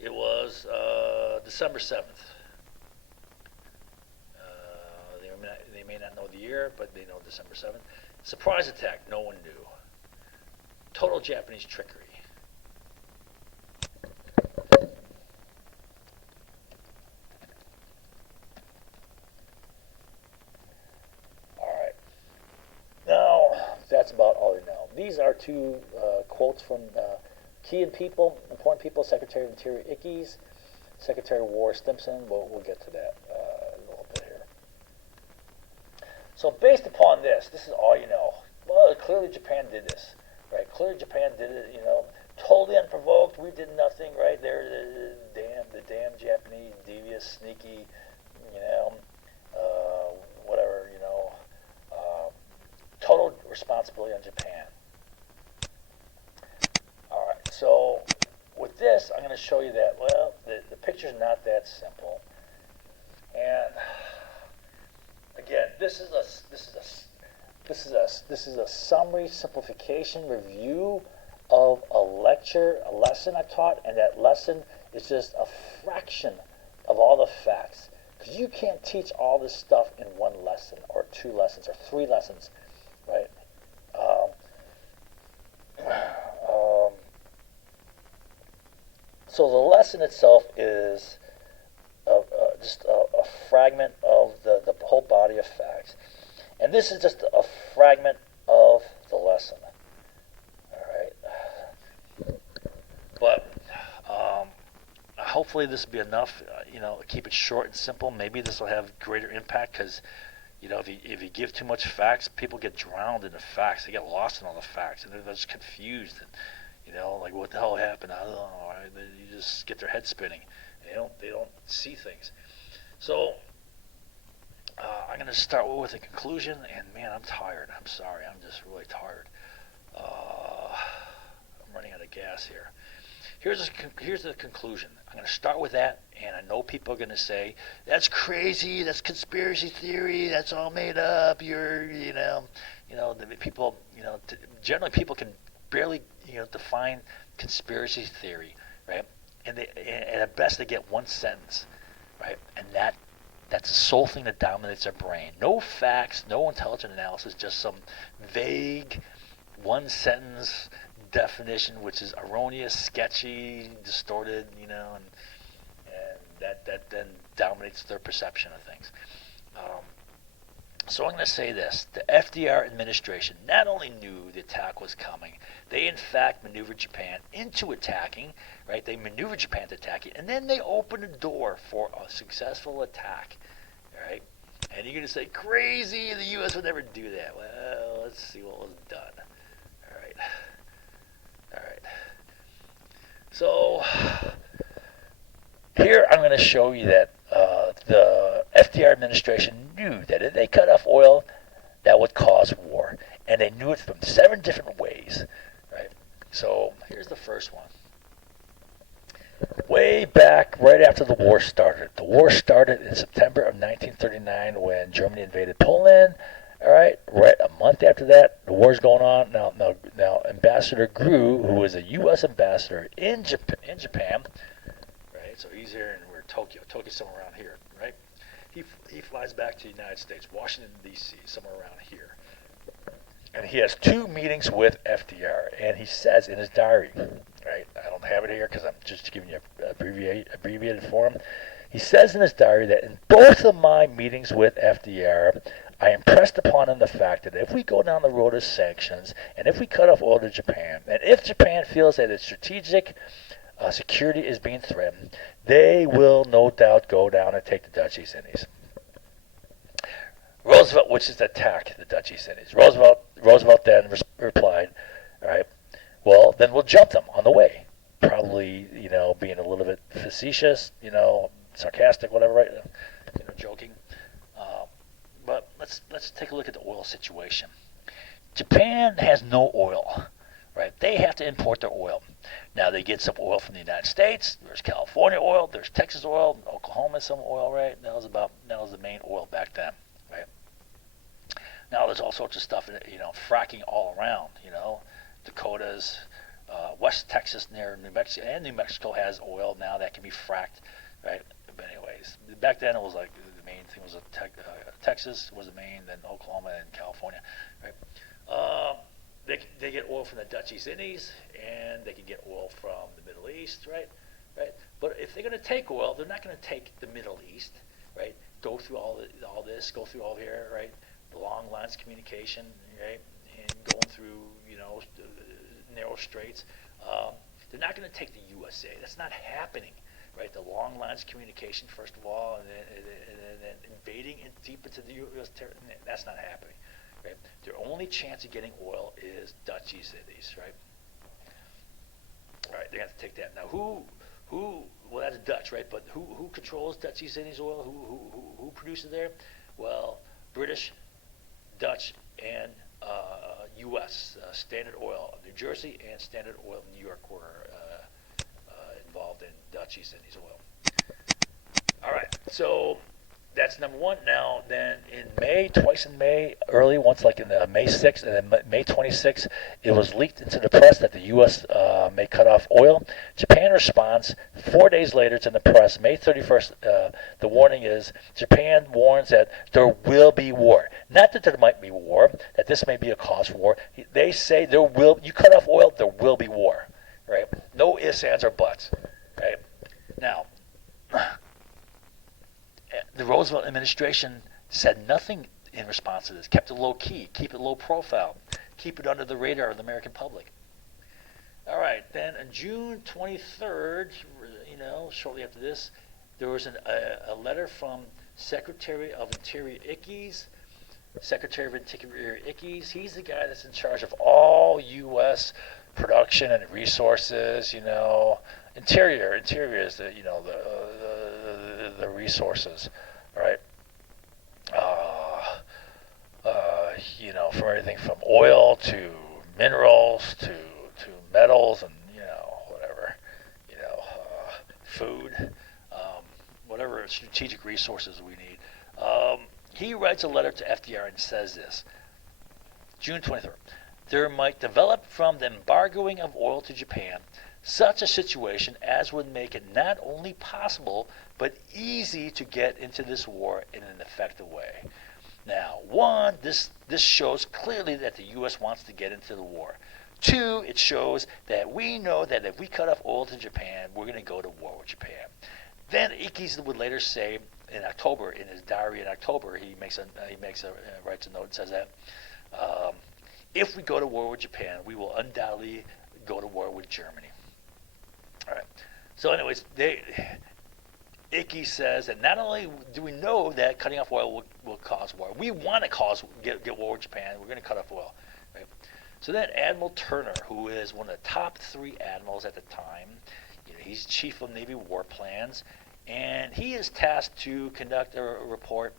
It was December 7th. They may not know the year, but they know December 7th. Surprise attack, no one knew. Total Japanese trickery. All right. Now, that's about all we know. These are 2 quotes from key important people, Secretary of Interior Ickes, Secretary of War Stimson. We'll get to that in a little bit here. So based upon this is all you know. Well, clearly Japan did this, right? Clearly Japan did it, totally unprovoked. We did nothing, right? They're the damn Japanese, devious, sneaky, whatever, total responsibility on Japan. All right, so with this, I'm going to show you that, well, the picture's not that simple. And again, this is a summary, simplification, review of a lesson I taught, and that lesson is just a fraction of all the facts. Because you can't teach all this stuff in 1 lesson, or 2 lessons, or 3 lessons, right? So the lesson itself is just a fragment of the whole body of facts. And this is just a fragment of the lesson. All right. But hopefully this will be enough. Keep it short and simple. Maybe this will have greater impact because, if you give too much facts, people get drowned in the facts. They get lost in all the facts, and they're just confused. And, like what the hell happened? I don't know. Right? You just get their head spinning. They don't see things. So I'm going to start with a conclusion, and man, I'm tired. I'm sorry. I'm just really tired. I'm running out of gas here. Here's the conclusion. I'm going to start with that, and I know people are going to say, that's crazy, that's conspiracy theory, that's all made up, people, generally people can barely, define conspiracy theory, right? And at best they get 1 sentence, right? And that's the sole thing that dominates their brain. No facts, no intelligent analysis, just some vague 1 sentence definition, which is erroneous, sketchy, distorted, and that then dominates their perception of things. So I'm going to say this. The FDR administration not only knew the attack was coming, they in fact maneuvered Japan into attacking, right? They maneuvered Japan to attack it, and then they opened the door for a successful attack, right? And you're going to say, crazy, the U.S. would never do that. Well, let's see what was done. All right. So here I'm going to show you that the FDR administration knew that if they cut off oil, that would cause war. And they knew it from 7 different ways. Right? So here's the first one. Way back, right after the war started. The war started in September of 1939 when Germany invaded Poland. All right, a month after that, the war's going on. Now, Ambassador Grew, who was a U.S. ambassador in Japan, right? So he's here, and we're Tokyo. Tokyo's somewhere around here, right? he flies back to the United States, Washington, D.C., somewhere around here. And he has 2 meetings with FDR, and he says in his diary, right? I don't have it here because I'm just giving you abbreviated form. He says in his diary that in both of my meetings with FDR, I impressed upon him the fact that if we go down the road of sanctions, and if we cut off oil to Japan, and if Japan feels that its strategic security is being threatened, they will no doubt go down and take the Dutch East Indies. Roosevelt, which is to attack the Dutch East Indies. Roosevelt then replied, all right, well, then we'll jump them on the way. Probably, being a little bit facetious, sarcastic, whatever, right? Joking. But let's take a look at the oil situation. Japan has no oil, right? They have to import their oil. Now they get some oil from the United States. There's California oil. There's Texas oil. Oklahoma has some oil, right? That was the main oil back then, right? Now there's all sorts of stuff, fracking all around. Dakotas, West Texas near New Mexico, and New Mexico has oil now that can be fracked, right? But anyways, back then it was like the main thing was Texas was the main, then Oklahoma and California, right? They get oil from the Dutch East Indies, and they can get oil from the Middle East, right? But if they're going to take oil, they're not going to take the Middle East, right? Go through all this, go through all here, right? The long lines of communication, right? And going through, narrow straits. They're not going to take the USA. That's not happening, right? The long lines of communication, first of all, and then invading deep into the U.S. territory. That's not happening, right? Their only chance of getting oil is Dutch East Indies, right? All right, they have to take that. Now, who? Well, that's Dutch, right? But who controls Dutch East Indies oil? Who produces there? Well, British, Dutch, and U.S. Standard Oil, New Jersey, and Standard Oil, New York were involved in Dutch East Indies oil. All right, so that's number one. Now, then in May, twice in May, early, once like in May 6th and then May 26th, it was leaked into the press that the U.S. May cut off oil. Japan responds 4 days later. It's in the press. May 31st, the warning is Japan warns that there will be war. Not that there might be war, that this may be a cause for war. They say you cut off oil, there will be war. Right? No ifs, ands, or buts. Right? Now, the Roosevelt administration said nothing in response to this, kept it low key, keep it low profile, keep it under the radar of the American public. All right, then on June 23rd, shortly after this, there was a letter from Secretary of Interior Ickes. Secretary of Interior Ickes, he's the guy that's in charge of all U.S. production and resources, Interior is the resources, right? From everything from oil to minerals to metals and whatever, food, whatever strategic resources we need. He writes a letter to FDR and says this, June 23rd. There might develop from the embargoing of oil to Japan such a situation as would make it not only possible but easy to get into this war in an effective way. Now, one, this shows clearly that the U.S. wants to get into the war. Two, it shows that we know that if we cut off oil to Japan, we're going to go to war with Japan. Then Ickes would later say in October, in his diary in October, he writes a note and says that if we go to war with Japan, we will undoubtedly go to war with Germany. All right. So, anyways, Ickes says that not only do we know that cutting off oil will cause war, we want to get war with Japan. We're going to cut off oil. Right? So then Admiral Turner, who is one of the top 3 admirals at the time, he's chief of Navy war plans, and he is tasked to conduct a report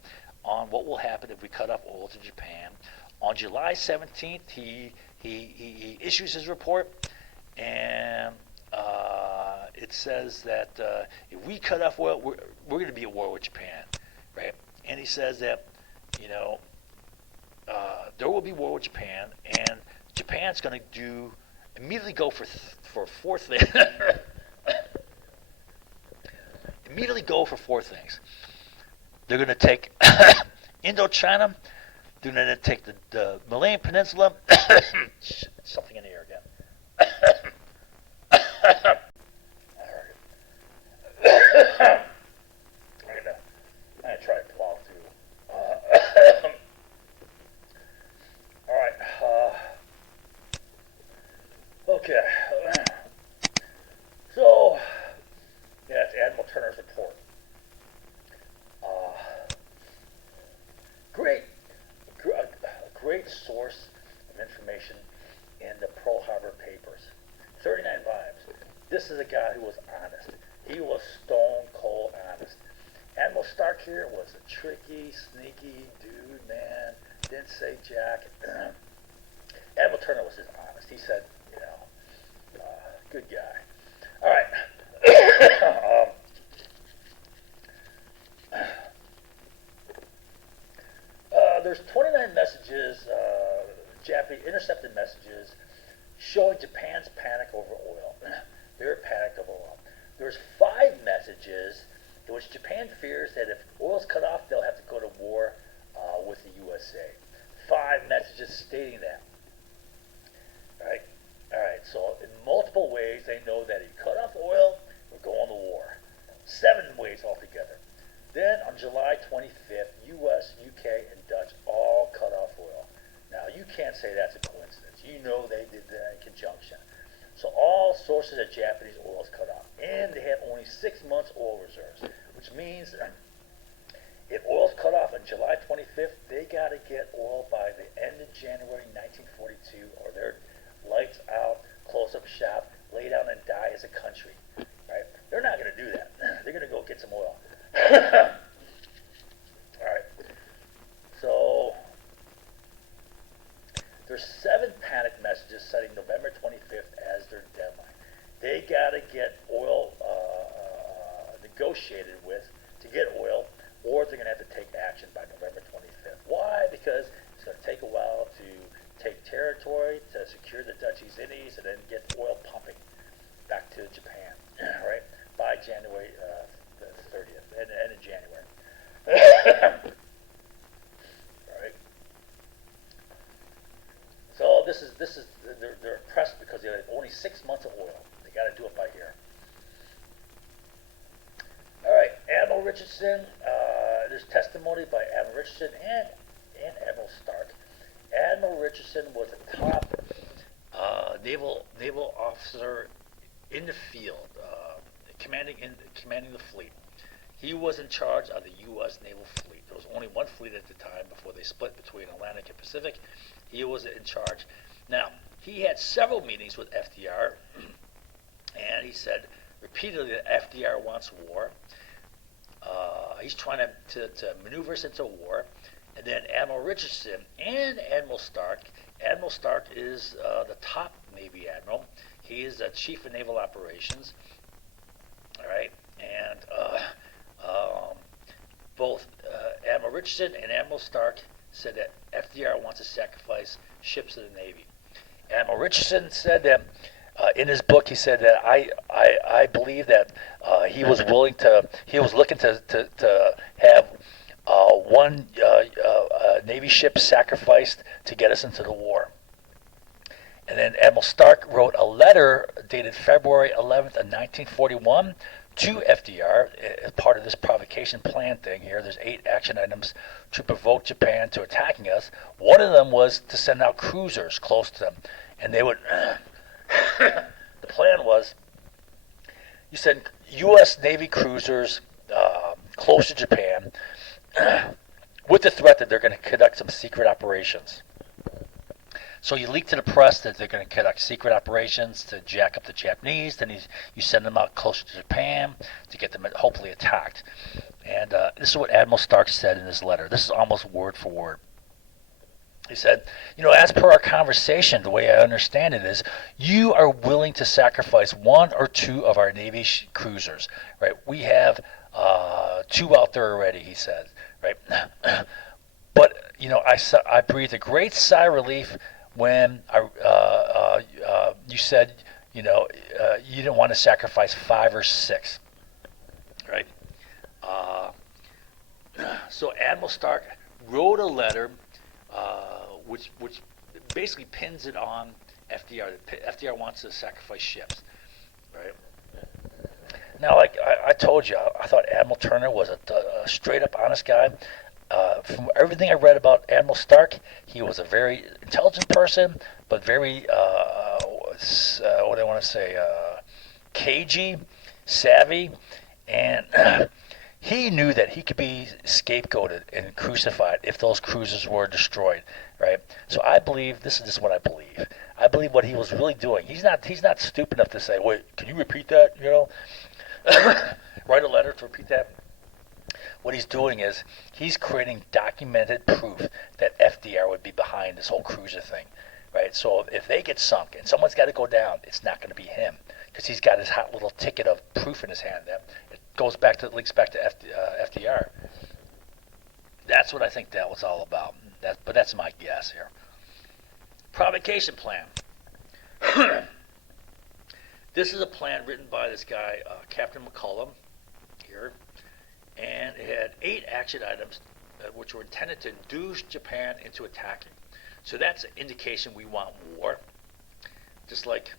on what will happen if we cut off oil to Japan. On July 17th, he issues his report, and it says that if we cut off oil, we're going to be at war with Japan, right? And he says that, there will be war with Japan, and Japan's going to immediately go for 4 things. Immediately go for 4 things. They're going to take Indochina. They're going to take the Malayan Peninsula. Something in the air again. I'm gonna try to plow through. All right. Okay. So, yeah, that's Admiral Turner's report. Great, great source of information in the Pearl Harbor papers. 39 volumes. This is a guy who was honest. He was stone cold honest. Admiral Stark here was a tricky, sneaky dude, man. Didn't say jack. Admiral Turner was just honest. He said, good guy. All right. There's 29 messages, Japanese intercepted messages, showing Japan's panic over oil. They're panicked over oil. There's 5 messages in which Japan fears that if oil's cut off, they'll have to go to war with the USA. 5 messages stating that. All right. So in multiple ways, they know that if you cut off oil, we're going to war. 7 ways altogether. Then on July 25th, U.S., UK, and Dutch all cut off oil. Now, you can't say that's a coincidence. You know they did that in conjunction. So all sources of Japanese oil is cut off. And they have only 6 months oil reserves, which means if oil's cut off on July 25th, they got to get oil by the end of January 1942, or they're lights out, close up shop, lay down and die as a country. Right? They're not going to do that. They're going to go get some oil. Alright, so there's 7 panic messages setting November 25th as their deadline. They got to get oil negotiated with to get oil, or they're going to have to take action by November 25th. Why? Because it's going to take a while to take territory, to secure the Dutch East Indies, and then get oil pumping back to Japan, right, by January 30th, end of January. All right. So this is they're impressed because they have only 6 months of oil. They got to do it by here. All right, Admiral Richardson. There's testimony by Admiral Richardson and Admiral Stark. Admiral Richardson was a top naval officer in the field, commanding the fleet. He was in charge of the U.S. naval fleet. There was only one fleet at the time before they split between Atlantic and Pacific. He was in charge. Now, he had several meetings with FDR, and he said repeatedly that FDR wants war. He's trying to maneuver us into war. And then Admiral Richardson and Admiral Stark. Admiral Stark is the top Navy admiral. He is the chief of naval operations. All right, and both Admiral Richardson and Admiral Stark said that FDR wants to sacrifice ships to the Navy. Admiral Richardson said that in his book, he said that I believe that he was looking to have one Navy ship sacrificed to get us into the war. And then Admiral Stark wrote a letter dated February 11th of 1941 to FDR as part of this provocation plan thing here. There's 8 action items to provoke Japan to attacking us. One of them was to send out cruisers close to them. And they would... the plan was you send U.S. Navy cruisers close to Japan with the threat that they're going to conduct some secret operations. So you leak to the press that they're going to conduct secret operations to jack up the Japanese. Then you send them out closer to Japan to get them hopefully attacked. And this is what Admiral Stark said in his letter. This is almost word for word. He said, as per our conversation, the way I understand it is, you are willing to sacrifice 1 or 2 of our Navy cruisers, right? We have 2 out there already, he said, right? But, I breathed a great sigh of relief when you said, you didn't want to sacrifice 5 or 6, right? So Admiral Stark wrote a letter, which basically pins it on FDR. FDR wants to sacrifice ships, right? Now, like I told you, I thought Admiral Turner was a straight up honest guy. From everything I read about Admiral Stark, he was a very intelligent person, but very, what do I want to say, cagey, savvy, and he knew that he could be scapegoated and crucified if those cruisers were destroyed, right? So I believe this is just what I believe. I believe what he was really doing. He's not stupid enough to say, "Wait, can you repeat that?" Write a letter to repeat that. What he's doing is he's creating documented proof that FDR would be behind this whole cruiser thing, right? So if they get sunk and someone's got to go down, it's not going to be him because he's got his hot little ticket of proof in his hand. That it links back to FDR. That's what I think that was all about. But that's my guess here. Provocation plan. This is a plan written by this guy, Captain McCullum, here, and it had 8 action items which were intended to induce Japan into attacking. So that's an indication we want war. Just like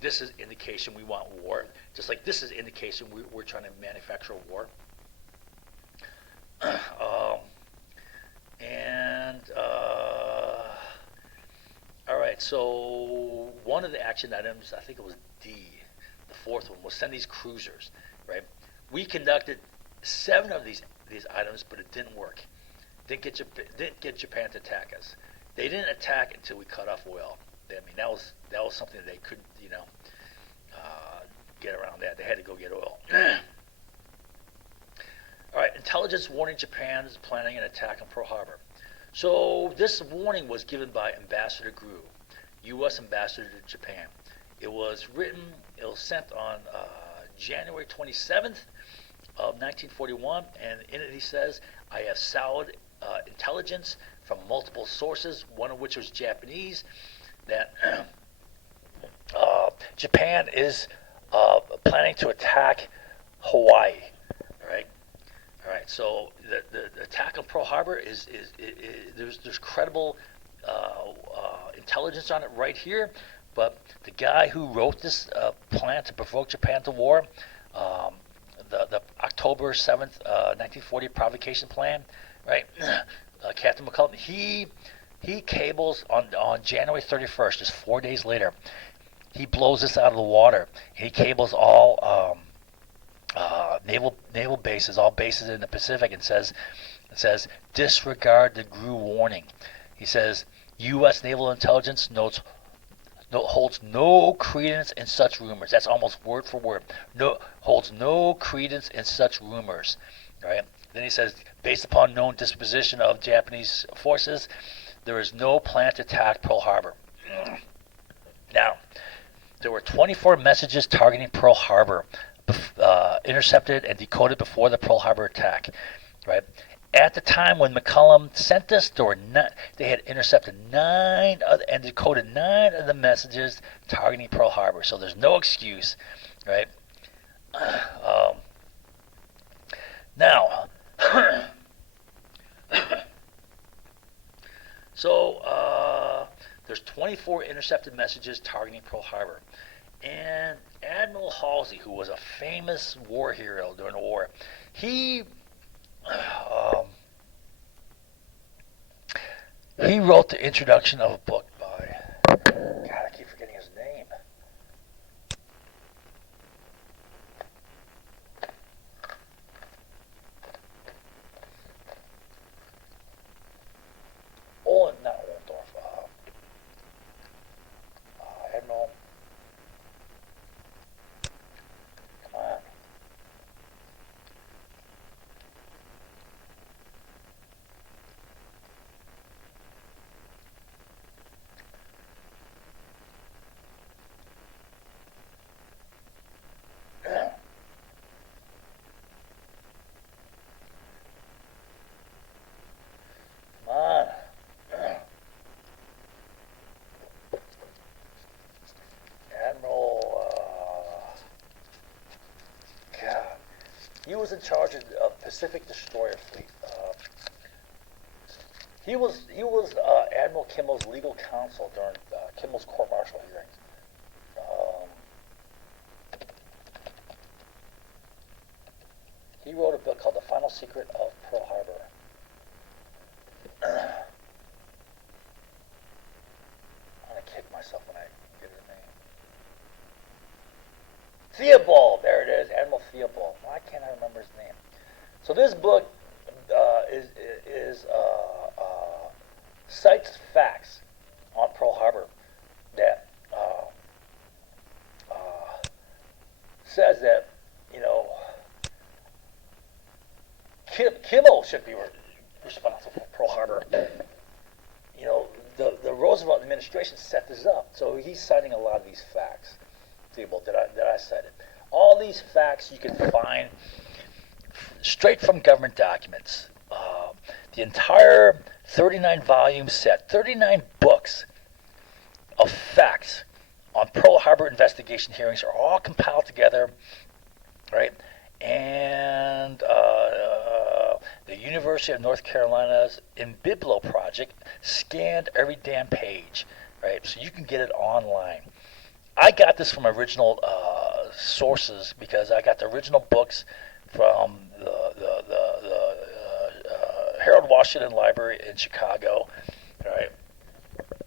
this is indication we want war. Just like this is indication we're trying to manufacture war. All right, so one of the action items, I think it was D, the fourth one, was send these cruisers, right? We conducted 7 of these items, but it didn't work. Didn't get Japan to attack us. They didn't attack until we cut off oil. I mean, that was something they couldn't, get around that. They had to go get oil. All right, intelligence warning Japan is planning an attack on Pearl Harbor. So this warning was given by Ambassador Grew, U.S. Ambassador to Japan. It was sent on January 27th of 1941, and in it he says, I have solid intelligence from multiple sources, one of which was Japanese, that Japan is planning to attack Hawaii. All right. So the attack on Pearl Harbor is there's credible intelligence on it right here, but the guy who wrote this plan to provoke Japan to war, the October 7th, 1940 provocation plan, right? Captain McCullum, he cables on January 31st, just 4 days later. He blows this out of the water. He cables all naval bases, all bases in the Pacific, and says disregard the Grew warning. He says U.S. naval intelligence holds no credence in such rumors. That's almost word for word. Holds no credence in such rumors. Right. Then he says, based upon known disposition of Japanese forces, there is no plan to attack Pearl Harbor. Now, there were 24 messages targeting Pearl Harbor, intercepted and decoded before the Pearl Harbor attack. Right. At the time when McCullum sent this, they had intercepted 9 and decoded 9 of the messages targeting Pearl Harbor. So there's no excuse, right? Now, so there's 24 intercepted messages targeting Pearl Harbor. And Admiral Halsey, who was a famous war hero during the war, he wrote the introduction of a book by, God, I keep forgetting his name. Not Oldorf. Admiral. Come on. He was in charge of the Pacific Destroyer Fleet. he was Admiral Kimmel's legal counsel during Kimmel's court-martial hearings. Um, he wrote a book called The Final Secret of Pearl Harbor. I'm gonna kick myself when I get his name. Theobald, there it is, Admiral Theobald. Why can't I remember his name? So this book cites facts on Pearl Harbor that says that, you know, Kimmel should be responsible for Pearl Harbor. You know, the Roosevelt administration set this up, so he's citing a lot of these facts. Theobald, that I cited. All these facts you can find straight from government documents. The entire 39-volume set, 39 books of facts on Pearl Harbor investigation hearings are all compiled together, right? And the University of North Carolina's Imbiblo project scanned every damn page, right? So you can get it online. I got this from original sources because I got the original books from the Harold Washington Library in Chicago, right?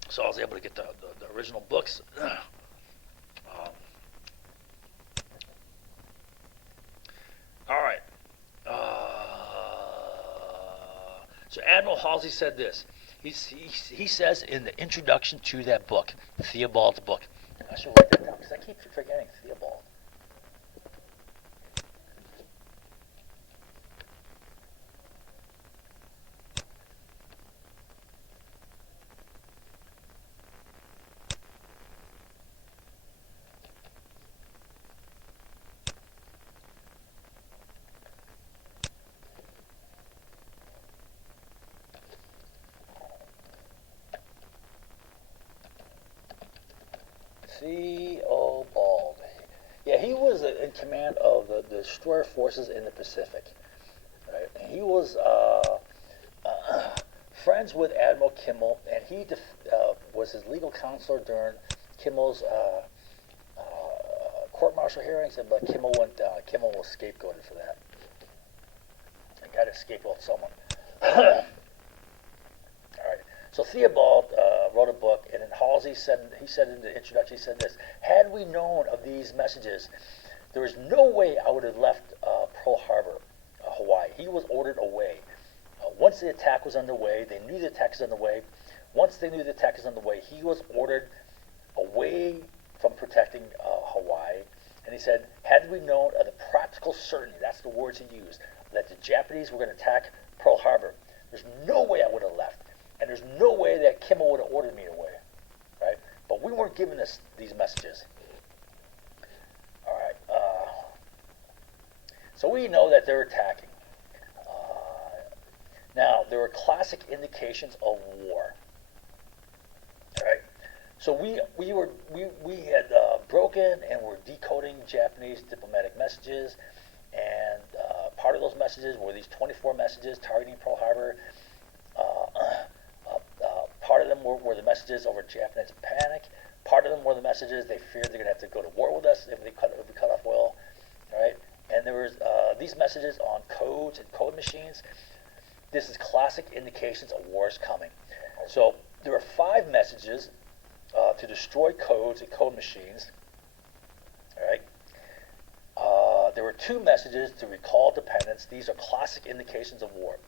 So I was able to get the original books. All right. So Admiral Halsey said this. He says in the introduction to that book, Theobald's book. I should write that down because I keep forgetting Theobald. Theobald. Yeah, he was in command of the destroyer forces in the Pacific. Right? And he was friends with Admiral Kimmel, and he was his legal counselor during Kimmel's court-martial hearings. But Kimmel went down. Kimmel was scapegoated for that. I got to scapegoat someone. All right. So Theobald wrote a book, and then Halsey said in the introduction, he said this: "Had we known of these messages, there is no way I would have left Pearl Harbor, Hawaii." He was ordered away. Once the attack was underway, they knew the attack was underway. Once they knew the attack was underway, he was ordered away from protecting Hawaii. And he said, "Had we known of the practical certainty," that's the words he used, "that the Japanese were going to attack Pearl Harbor, there's no way I would have left. And there's no way that Kimmel would have ordered me away." Right? But we weren't given these messages. All right. So we know that they're attacking. Now, there were classic indications of war. Right? So we had broken and were decoding Japanese diplomatic messages, and part of those messages were these 24 messages targeting Pearl Harbor. Part of them were the messages over Japanese panic. Part of them were the messages they feared they're going to have to go to war with us if we cut off oil, right? And there was these messages on codes and code machines. This is classic indications of war is coming. So there were 5 messages to destroy codes and code machines. All right. There were 2 messages to recall dependents. These are classic indications of war.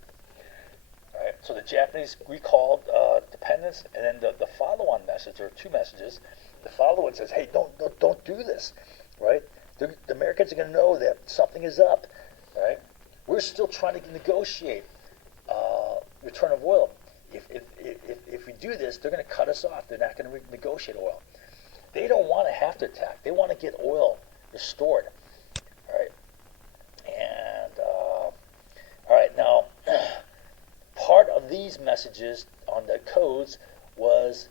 All right. So the Japanese recalled dependents, and then the follow-on message, there are 2 messages. The follow-on says, "Hey, don't do this," right? The Americans are going to know that something is up, right? We're still trying to negotiate return of oil. If we do this, they're going to cut us off. They're not going to negotiate oil. They don't want to have to attack. They want to get oil restored. All right. And all right, now part of these messages on the codes was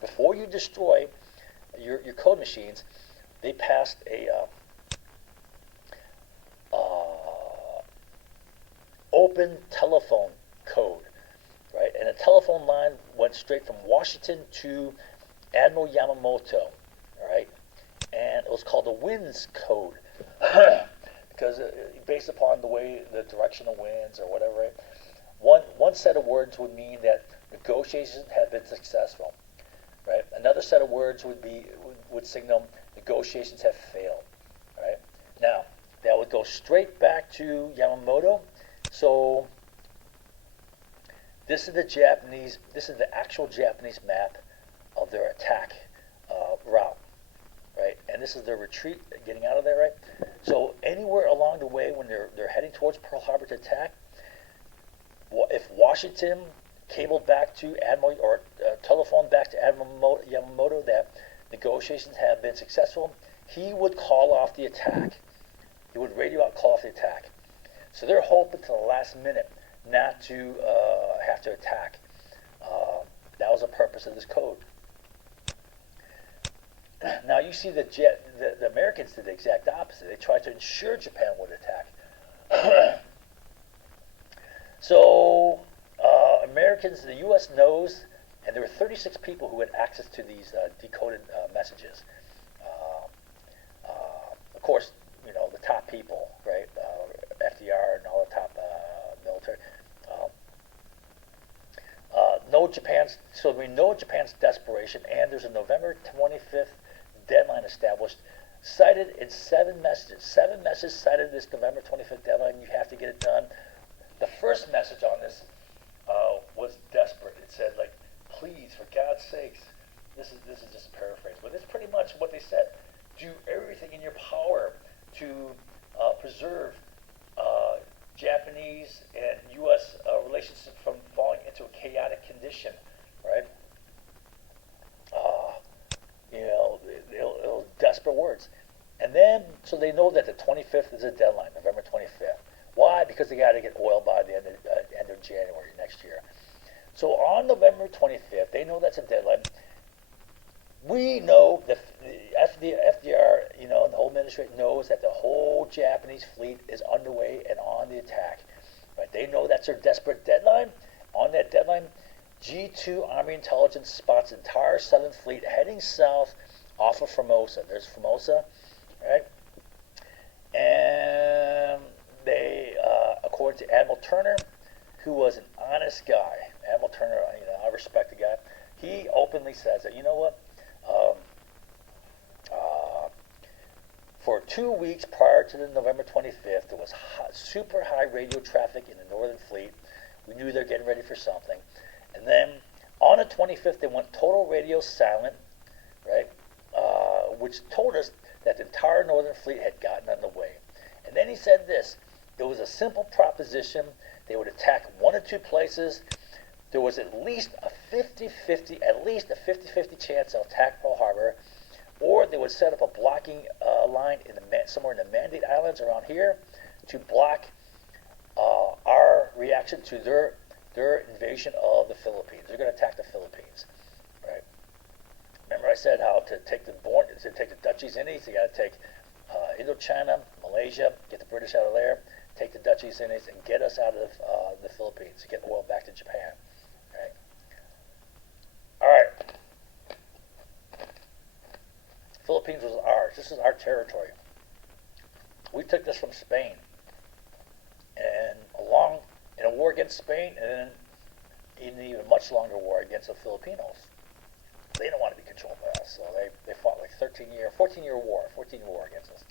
before you destroy your code machines, they passed a open telephone code, right? And telephone line went straight from Washington to Admiral Yamamoto, all right? And it was called the winds code because based upon the way the direction of winds or whatever, right? One set of words would mean that negotiations had been successful, right? Another set of words would signal negotiations have failed, right? Now that would go straight back to Yamamoto. So this is the actual Japanese map of their attack route, right? And this is their retreat, getting out of there, right? So anywhere along the way when they're heading towards Pearl Harbor to attack, if Washington cabled back to Admiral or telephoned back to Admiral Yamamoto that negotiations have been successful, he would call off the attack. He would radio out, call off the attack. So they're hoping to the last minute not to have to attack. That was the purpose of this code. Now you see the Americans did the exact opposite. They tried to ensure Japan would attack. So Americans, the U.S. knows, and there were 36 people who had access to these decoded messages. Of course, you know, the top people, right? FDR and all the top military. So we know Japan's desperation, and there's a November 25th deadline established, cited in 7 messages. 7 messages cited this November 25th deadline. You have to get it done. The first message on this was desperate. It said, like, please, for God's sakes, this is just a paraphrase, but it's pretty much what they said. Do everything in your power to preserve Japanese and U.S. Relations from falling into a chaotic condition, right? You know, it was desperate words. And then, so they know that the 25th is a deadline, November 25th. Why? Because they got to get oil by the end of January next year. So on November 25th, they know that's a deadline. We know the FDR, you know, and the whole administration knows that the whole Japanese fleet is underway and on the attack. Right? They know that's their desperate deadline. On that deadline, G2 Army Intelligence spots the entire Southern Fleet heading south off of Formosa. There's Formosa, right? And they, according to Admiral Turner, who was an honest guy, Admiral Turner, you know, I respect the guy. He openly says that, you know what? For 2 weeks prior to the November 25th, there was super high radio traffic in the Northern Fleet. We knew they were getting ready for something. And then on the 25th, they went total radio silent, right? Which told us that the entire Northern Fleet had gotten underway. And then he said this: it was a simple proposition. They would attack 1 or 2 places. There was at least a 50-50 chance they'll attack Pearl Harbor, or they would set up a blocking line somewhere in the Mandate Islands around here to block our reaction to their invasion of the Philippines. They're going to attack the Philippines, right? Remember I said how to take the Dutch East Indies, you got to take Indochina, Malaysia, get the British out of there, take the Dutch East Indies, and get us out of the Philippines, get oil back to Japan. Right? All right. Philippines was ours. This is our territory. We took this from Spain, and in a war against Spain, and then in an even much longer war against the Filipinos. They didn't want to be controlled by us, so they fought like 14-year war against us.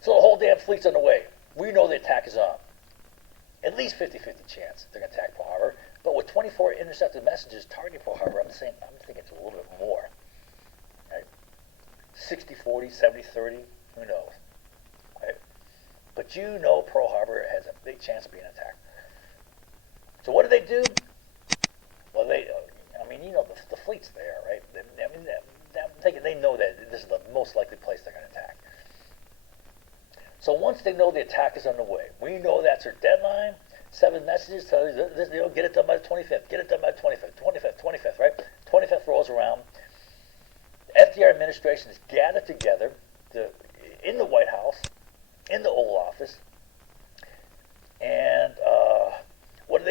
So the whole damn fleet's on the way. We know the attack is on. At least 50-50 chance they're going to attack Pearl Harbor. But with 24 intercepted messages targeting Pearl Harbor, I'm thinking it's a little bit more. Right? 60-40, 70-30, who knows? Right? But you know Pearl Harbor has a big chance of being attacked. So what do? Well, you know, the fleet's there, right? They know that this is the most likely place they're going to attack. So once they know the attack is underway, we know that's their deadline. 7 messages tell you this, get it done by the 25th. Get it done by the 25th, right? 25th rolls around. The FDR administration is gathered together in the White House, in the Oval Office,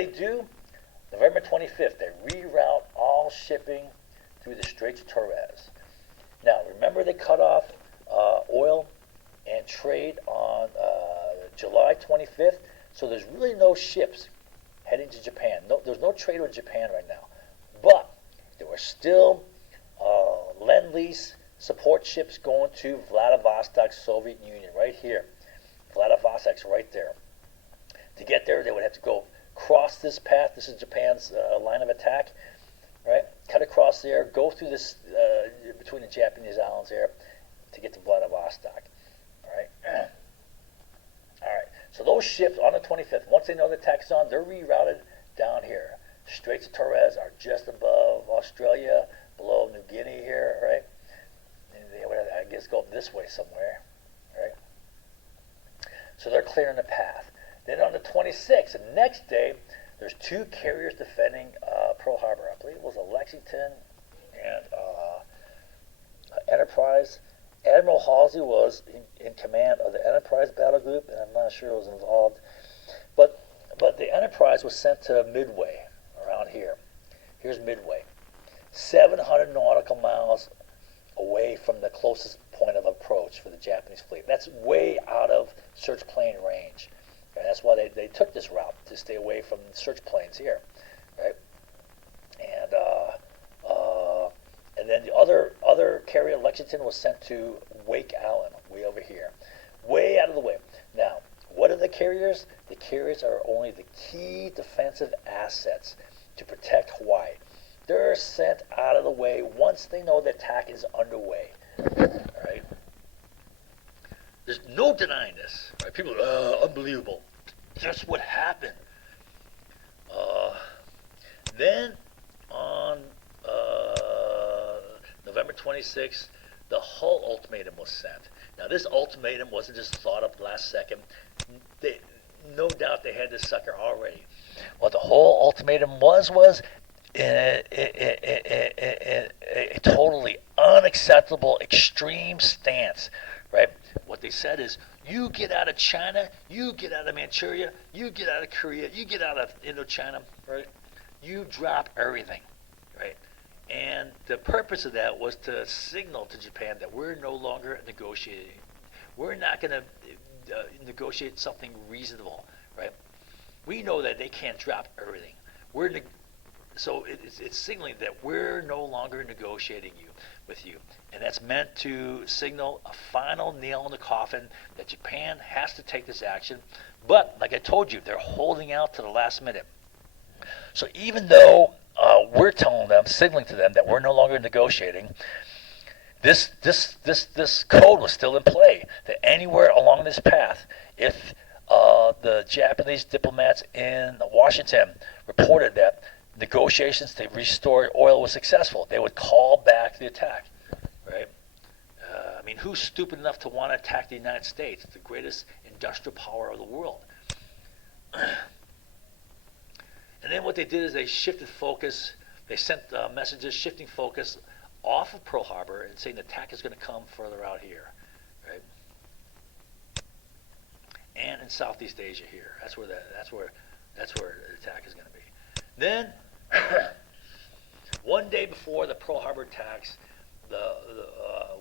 they do? November 25th, they reroute all shipping through the Straits of Torres. Now, remember they cut off oil and trade on July 25th, so there's really no ships heading to Japan. No, there's no trade with Japan right now. But there were still Lend-Lease support ships going to Vladivostok, Soviet Union, right here. Vladivostok's right there. To get there, they would have to go cross this path. This is Japan's line of attack, right? Cut across there, go through this between the Japanese islands there to get to Vladivostok. All right. All right. So those ships on the 25th, once they know the attack is on, they're rerouted down here. Straits of Torres are just above Australia, below New Guinea here, right? And they would, I guess, go this way somewhere, right? So they're clearing the path. Then on the 26th, the next day, there's two carriers defending Pearl Harbor. I believe it was a Lexington and Enterprise. Admiral Halsey was in command of the Enterprise battle group, and I'm not sure it was involved. But the Enterprise was sent to Midway, around here. Here's Midway. 700 nautical miles away from the closest point of approach for the Japanese fleet. That's way out of search plane range. And that's why they took this route, to stay away from search planes here, right? And then the other carrier, Lexington, was sent to Wake Island, way over here, way out of the way. Now, what are the carriers? The carriers are only the key defensive assets to protect Hawaii. They're sent out of the way once they know the attack is underway, right? There's no denying this. Right? People are, unbelievable. Just what happened. Then on November 26th, the Hull ultimatum was sent. Now, this ultimatum wasn't just thought up last second. No doubt they had this sucker already. What the Hull ultimatum was a totally unacceptable, extreme stance, right? What they said is, you get out of China, you get out of Manchuria, you get out of Korea, you get out of Indochina, right? You drop everything, right? And the purpose of that was to signal to Japan that we're no longer negotiating. We're not going to negotiate something reasonable, right? We know that they can't drop everything. So it's signaling that we're no longer negotiating with you. And that's meant to signal a final nail in the coffin that Japan has to take this action. But, like I told you, they're holding out to the last minute. So even though we're telling them, signaling to them that we're no longer negotiating, this code was still in play. That anywhere along this path, if the Japanese diplomats in Washington reported that negotiations to restore oil was successful, they would call back the attack, right? I mean, who's stupid enough to want to attack the United States, the greatest industrial power of the world? And then what they did is they shifted focus. They sent messages shifting focus off of Pearl Harbor and saying the attack is going to come further out here, right? And in Southeast Asia here. That's where the attack is going to be. Then, one day before the Pearl Harbor attacks,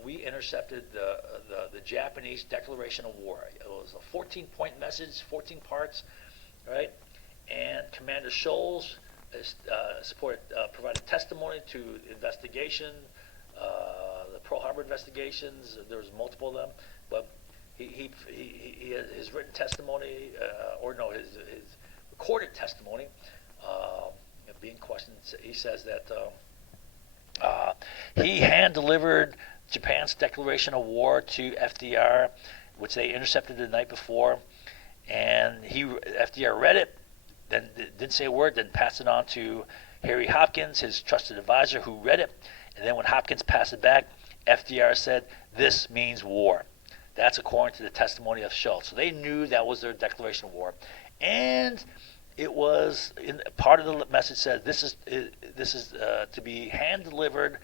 we intercepted the Japanese declaration of war. It was a 14-point message, 14 parts, right? And Commander Scholes provided testimony to investigation, the Pearl Harbor investigations. There was multiple of them, but his written testimony, his recorded testimony, being questioned, he says that he hand-delivered Japan's declaration of war to FDR, which they intercepted the night before, and FDR read it, then didn't say a word, then passed it on to Harry Hopkins, his trusted advisor, who read it, and then when Hopkins passed it back, FDR said, "This means war." That's according to the testimony of Schultz. So they knew that was their declaration of war, and it was part of the message said this is to be hand delivered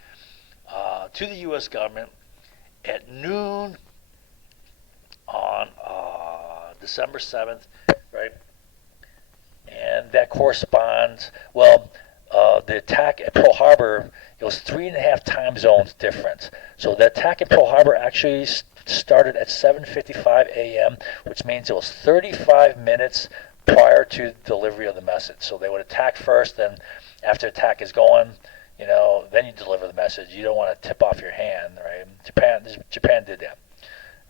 to the U.S. government at noon on December 7th, right? And and that corresponds, well, the attack at Pearl Harbor, it was 3.5 time zones difference. So the attack at Pearl Harbor actually started at 7:55 a.m., which means it was 35 minutes prior to delivery of the message. So they would attack first, then after attack is going, then you deliver the message. You don't want to tip off your hand, right? Japan did that,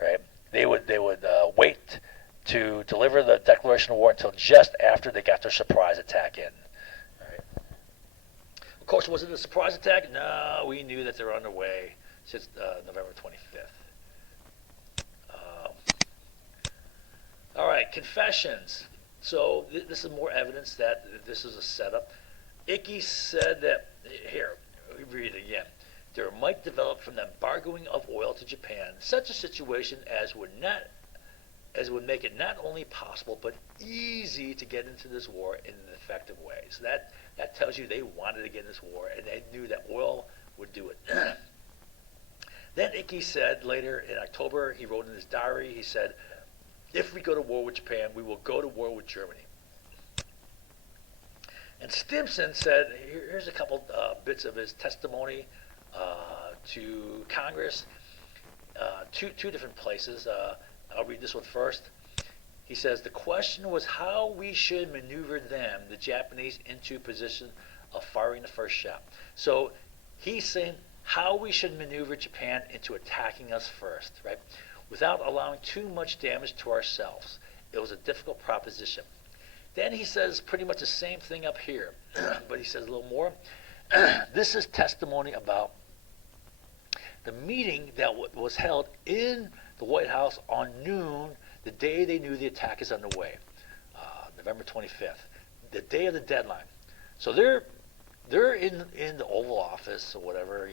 right? They would wait to deliver the declaration of war until just after they got their surprise attack in. Right? Of course, was it a surprise attack? No, we knew that they were underway since November 25th. All right, confessions. So this is more evidence that this is a setup. Icky said that, here, read it again. There might develop from the embargoing of oil to Japan such a situation as would make it not only possible but easy to get into this war in an effective way. So that tells you they wanted to get in this war and they knew that oil would do it. Then Icky said later in October, he wrote in his diary, he said, if we go to war with Japan, we will go to war with Germany. And Stimson said, here's a couple bits of his testimony to Congress, two different places. I'll read this one first. He says, the question was how we should maneuver them, the Japanese, into position of firing the first shot. So he's saying how we should maneuver Japan into attacking us first, right? Without allowing too much damage to ourselves. It was a difficult proposition. Then he says pretty much the same thing up here, but he says a little more. This is testimony about the meeting that was held in the White House on noon, the day they knew the attack is underway, November 25th, the day of the deadline. So they're in the Oval Office or whatever,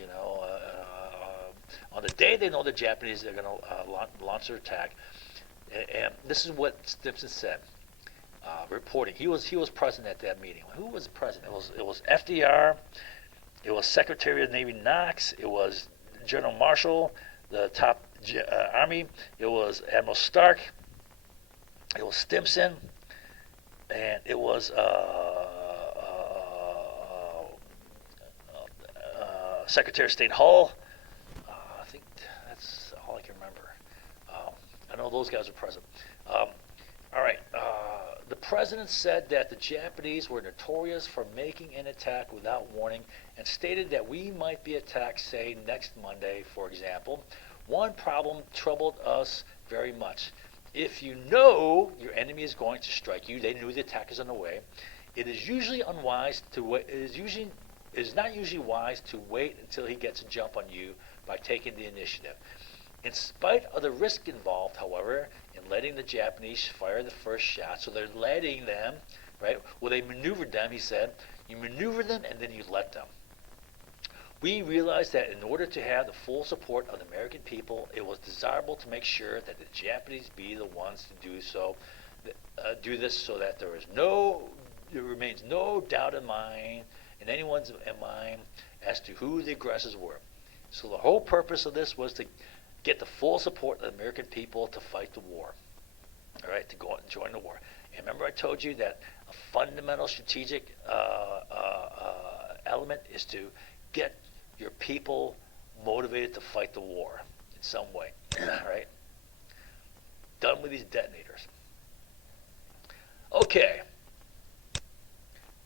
on the day they know the Japanese are going to launch their attack. And this is what Stimson said. Reporting. He was present at that meeting. Who was present? It was FDR. It was Secretary of the Navy Knox. It was General Marshall, the top Army. It was Admiral Stark. It was Stimson, and it was Secretary of State Hull. I think that's all I can remember. I know those guys were present. All right. The president said that the Japanese were notorious for making an attack without warning and stated that we might be attacked, say, next Monday, for example. One problem troubled us very much. If you know your enemy is going to strike you, they knew the attack is on the way, it is usually unwise to wait. It is not usually wise to wait until he gets a jump on you by taking the initiative. In spite of the risk involved, however, in letting the Japanese fire the first shot, so they're letting them, right? Well, they maneuvered them, he said. You maneuver them and then you let them. We realized that in order to have the full support of the American people, it was desirable to make sure that the Japanese be the ones to do this so that there remains no doubt in anyone's mind as to who the aggressors were. So the whole purpose of this was to get the full support of the American people to fight the war, all right, to go out and join the war. And remember I told you that a fundamental strategic element is to get your people motivated to fight the war in some way, right? Done with these detonators. Okay.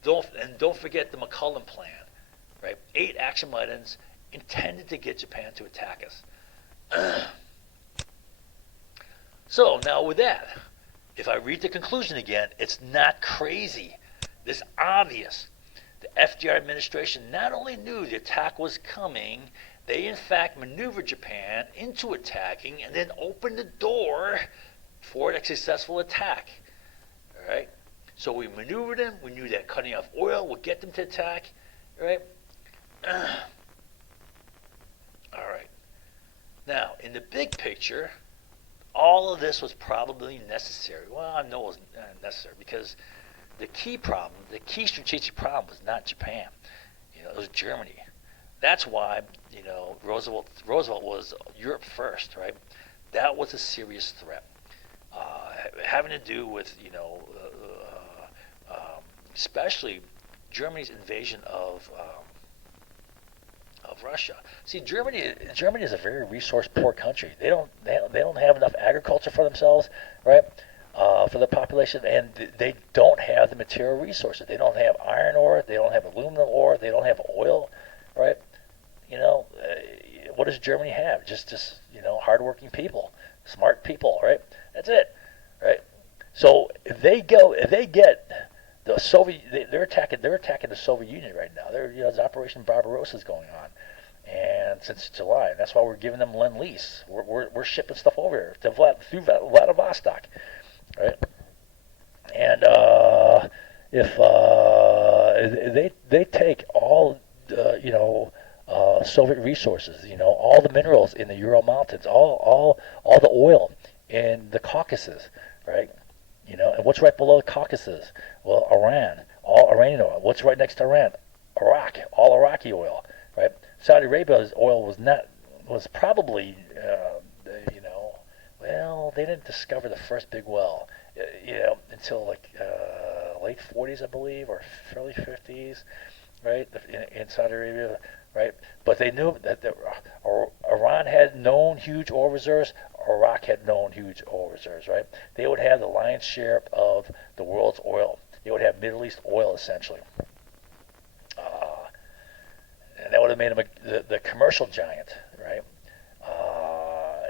Don't forget the McCulloch plan, right? 8 action items intended to get Japan to attack us. So now with that, if I read the conclusion again, it's not crazy. It's obvious. The FDR administration not only knew the attack was coming, they in fact maneuvered Japan into attacking and then opened the door for a successful attack. All right? So we maneuvered them. We knew that cutting off oil would get them to attack. Right? All right. Now, in the big picture, all of this was probably necessary. Well, I know it was necessary because the key strategic problem was not Japan. It was Germany. That's why, Roosevelt was Europe first, right? That was a serious threat. Having to do with, especially Germany's invasion of Russia. See, Germany is a very resource poor country. They don't have enough agriculture for themselves, right? For the population, and they don't have the material resources. They don't have iron ore. They don't have aluminum ore. They don't have oil, right? What does Germany have? Just hardworking people, smart people, right? That's it, right? So if they get the Soviet, they're attacking the Soviet Union right now. There's Operation Barbarossa is going on, and since July, and that's why we're giving them Lend-Lease. We're shipping stuff over here through Vladivostok, right? And if they take all Soviet resources, all the minerals in the Ural Mountains, all the oil in the Caucasus, right? And what's right below the Caucasus? Well, Iran, all Iranian oil. What's right next to Iran? Iraq, all Iraqi oil, right? Saudi Arabia's oil was probably, well, they didn't discover the first big well, until like late 40s, I believe, or early 50s, right? In Saudi Arabia, right? But they knew that Iran had known huge oil reserves. Iraq had known huge oil reserves, right? They would have the lion's share of the world's oil. They would have Middle East oil, essentially. And that would have made them the commercial giant, right?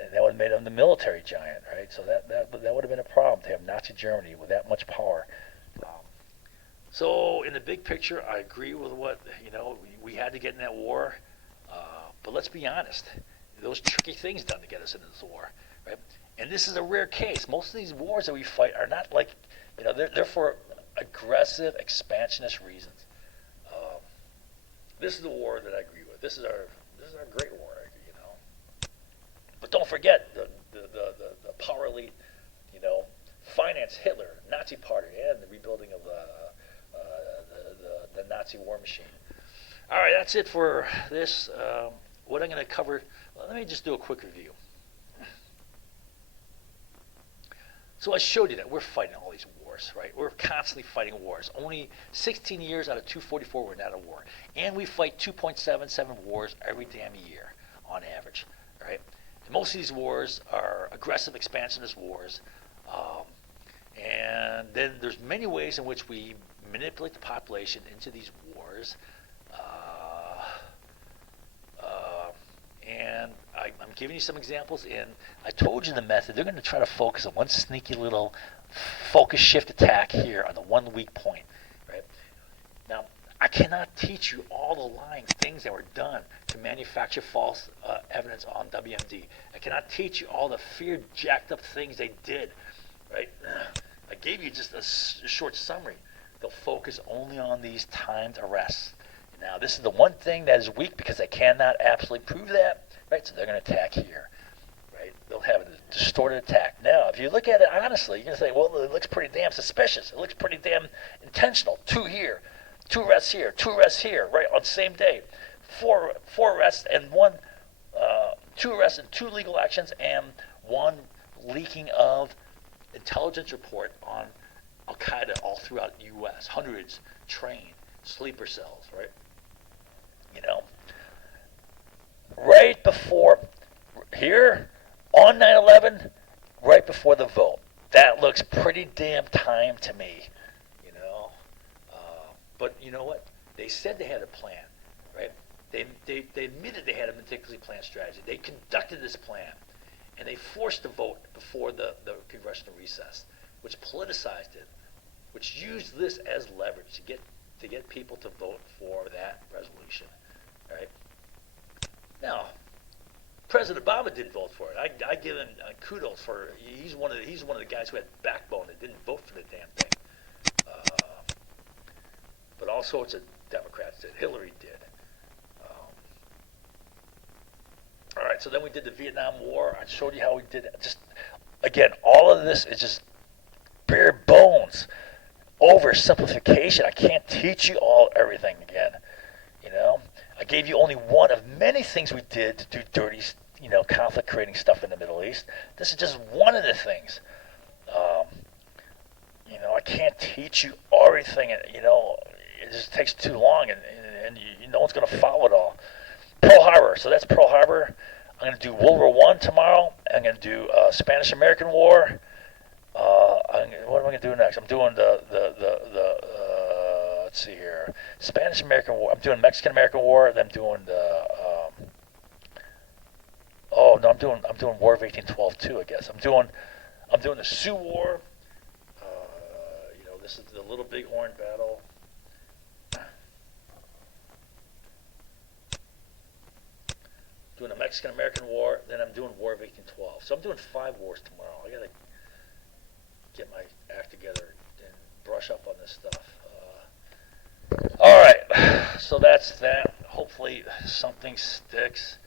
And that would have made them the military giant, right? So that would have been a problem to have Nazi Germany with that much power. So in the big picture, I agree with what, we had to get in that war. But let's be honest. Those tricky things done to get us into this war, right? And this is a rare case. Most of these wars that we fight are not like, they're for aggressive, expansionist reasons. This is the war that I agree with. This is our great war, But don't forget the power elite, financed Hitler, Nazi Party, and the rebuilding of the Nazi war machine. All right, that's it for this. What I'm going to cover, let me just do a quick review. So I showed you that we're fighting all these wars, right? We're constantly fighting wars. Only 16 years out of 244 we're not at war. And we fight 2.77 wars every damn year on average, right? And most of these wars are aggressive expansionist wars. And then there's many ways in which we manipulate the population into these wars. And I'm giving you some examples, and I told you the method. They're going to try to focus on one sneaky little focus shift attack here on the one weak point, right? Now, I cannot teach you all the lying things that were done to manufacture false evidence on WMD. I cannot teach you all the fear jacked up things they did, right? I gave you just a short summary. They'll focus only on these timed arrests. Now, this is the one thing that is weak because they cannot absolutely prove that, right? So they're going to attack here, right? They'll have a distorted attack. Now, if you look at it honestly, you're going to say, well, it looks pretty damn suspicious. It looks pretty damn intentional. 2 here, 2 arrests here, 2 arrests here, right, on the same day. 4 arrests and 2 arrests and 2 legal actions and 1 leaking of intelligence report on Al-Qaeda all throughout the U.S. Hundreds trained, sleeper cells, right? Right before, here, on 9/11, right before the vote. That looks pretty damn timed to me, But you know what? They said they had a plan, right? They admitted they had a meticulously planned strategy. They conducted this plan, and they forced the vote before the congressional recess, which politicized it, which used this as leverage to get people to vote for that resolution, right? Now, President Obama didn't vote for it. I give him kudos for he's one of the guys who had backbone that didn't vote for the damn thing. But all sorts of Democrats did. Hillary did. All right, so then we did the Vietnam War. I showed you how we did it. Just again, all of this is just bare bones. Oversimplification. I can't teach you everything again. I gave you only one of many things we did to do dirty, conflict creating stuff in the Middle East. This is just one of the things. I can't teach you follow everything, and it just takes too long, and no one's going to follow it all. Pearl Harbor. So that's Pearl Harbor. I'm going to do World War One tomorrow. I'm going to do Spanish-American War. What am I going to do next? I'm doing let's see here, Spanish-American War. I'm doing Mexican-American War. Then I'm doing oh no, I'm doing War of 1812 too. I guess I'm doing the Sioux War. This is the Little Bighorn Battle. Doing the Mexican-American War, then I'm doing War of 1812. So I'm doing 5 wars tomorrow. I gotta get my act together and brush up on this stuff. All right, so that's that. Hopefully something sticks.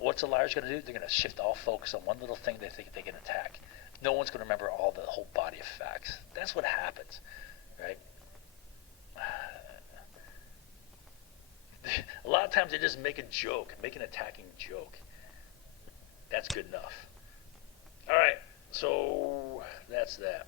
What's the liars going to do? They're going to shift all focus on one little thing they think they can attack. No one's going to remember all the whole body of facts. That's what happens, right? A lot of times they just make a joke, make an attacking joke. That's good enough. All right, so that's that.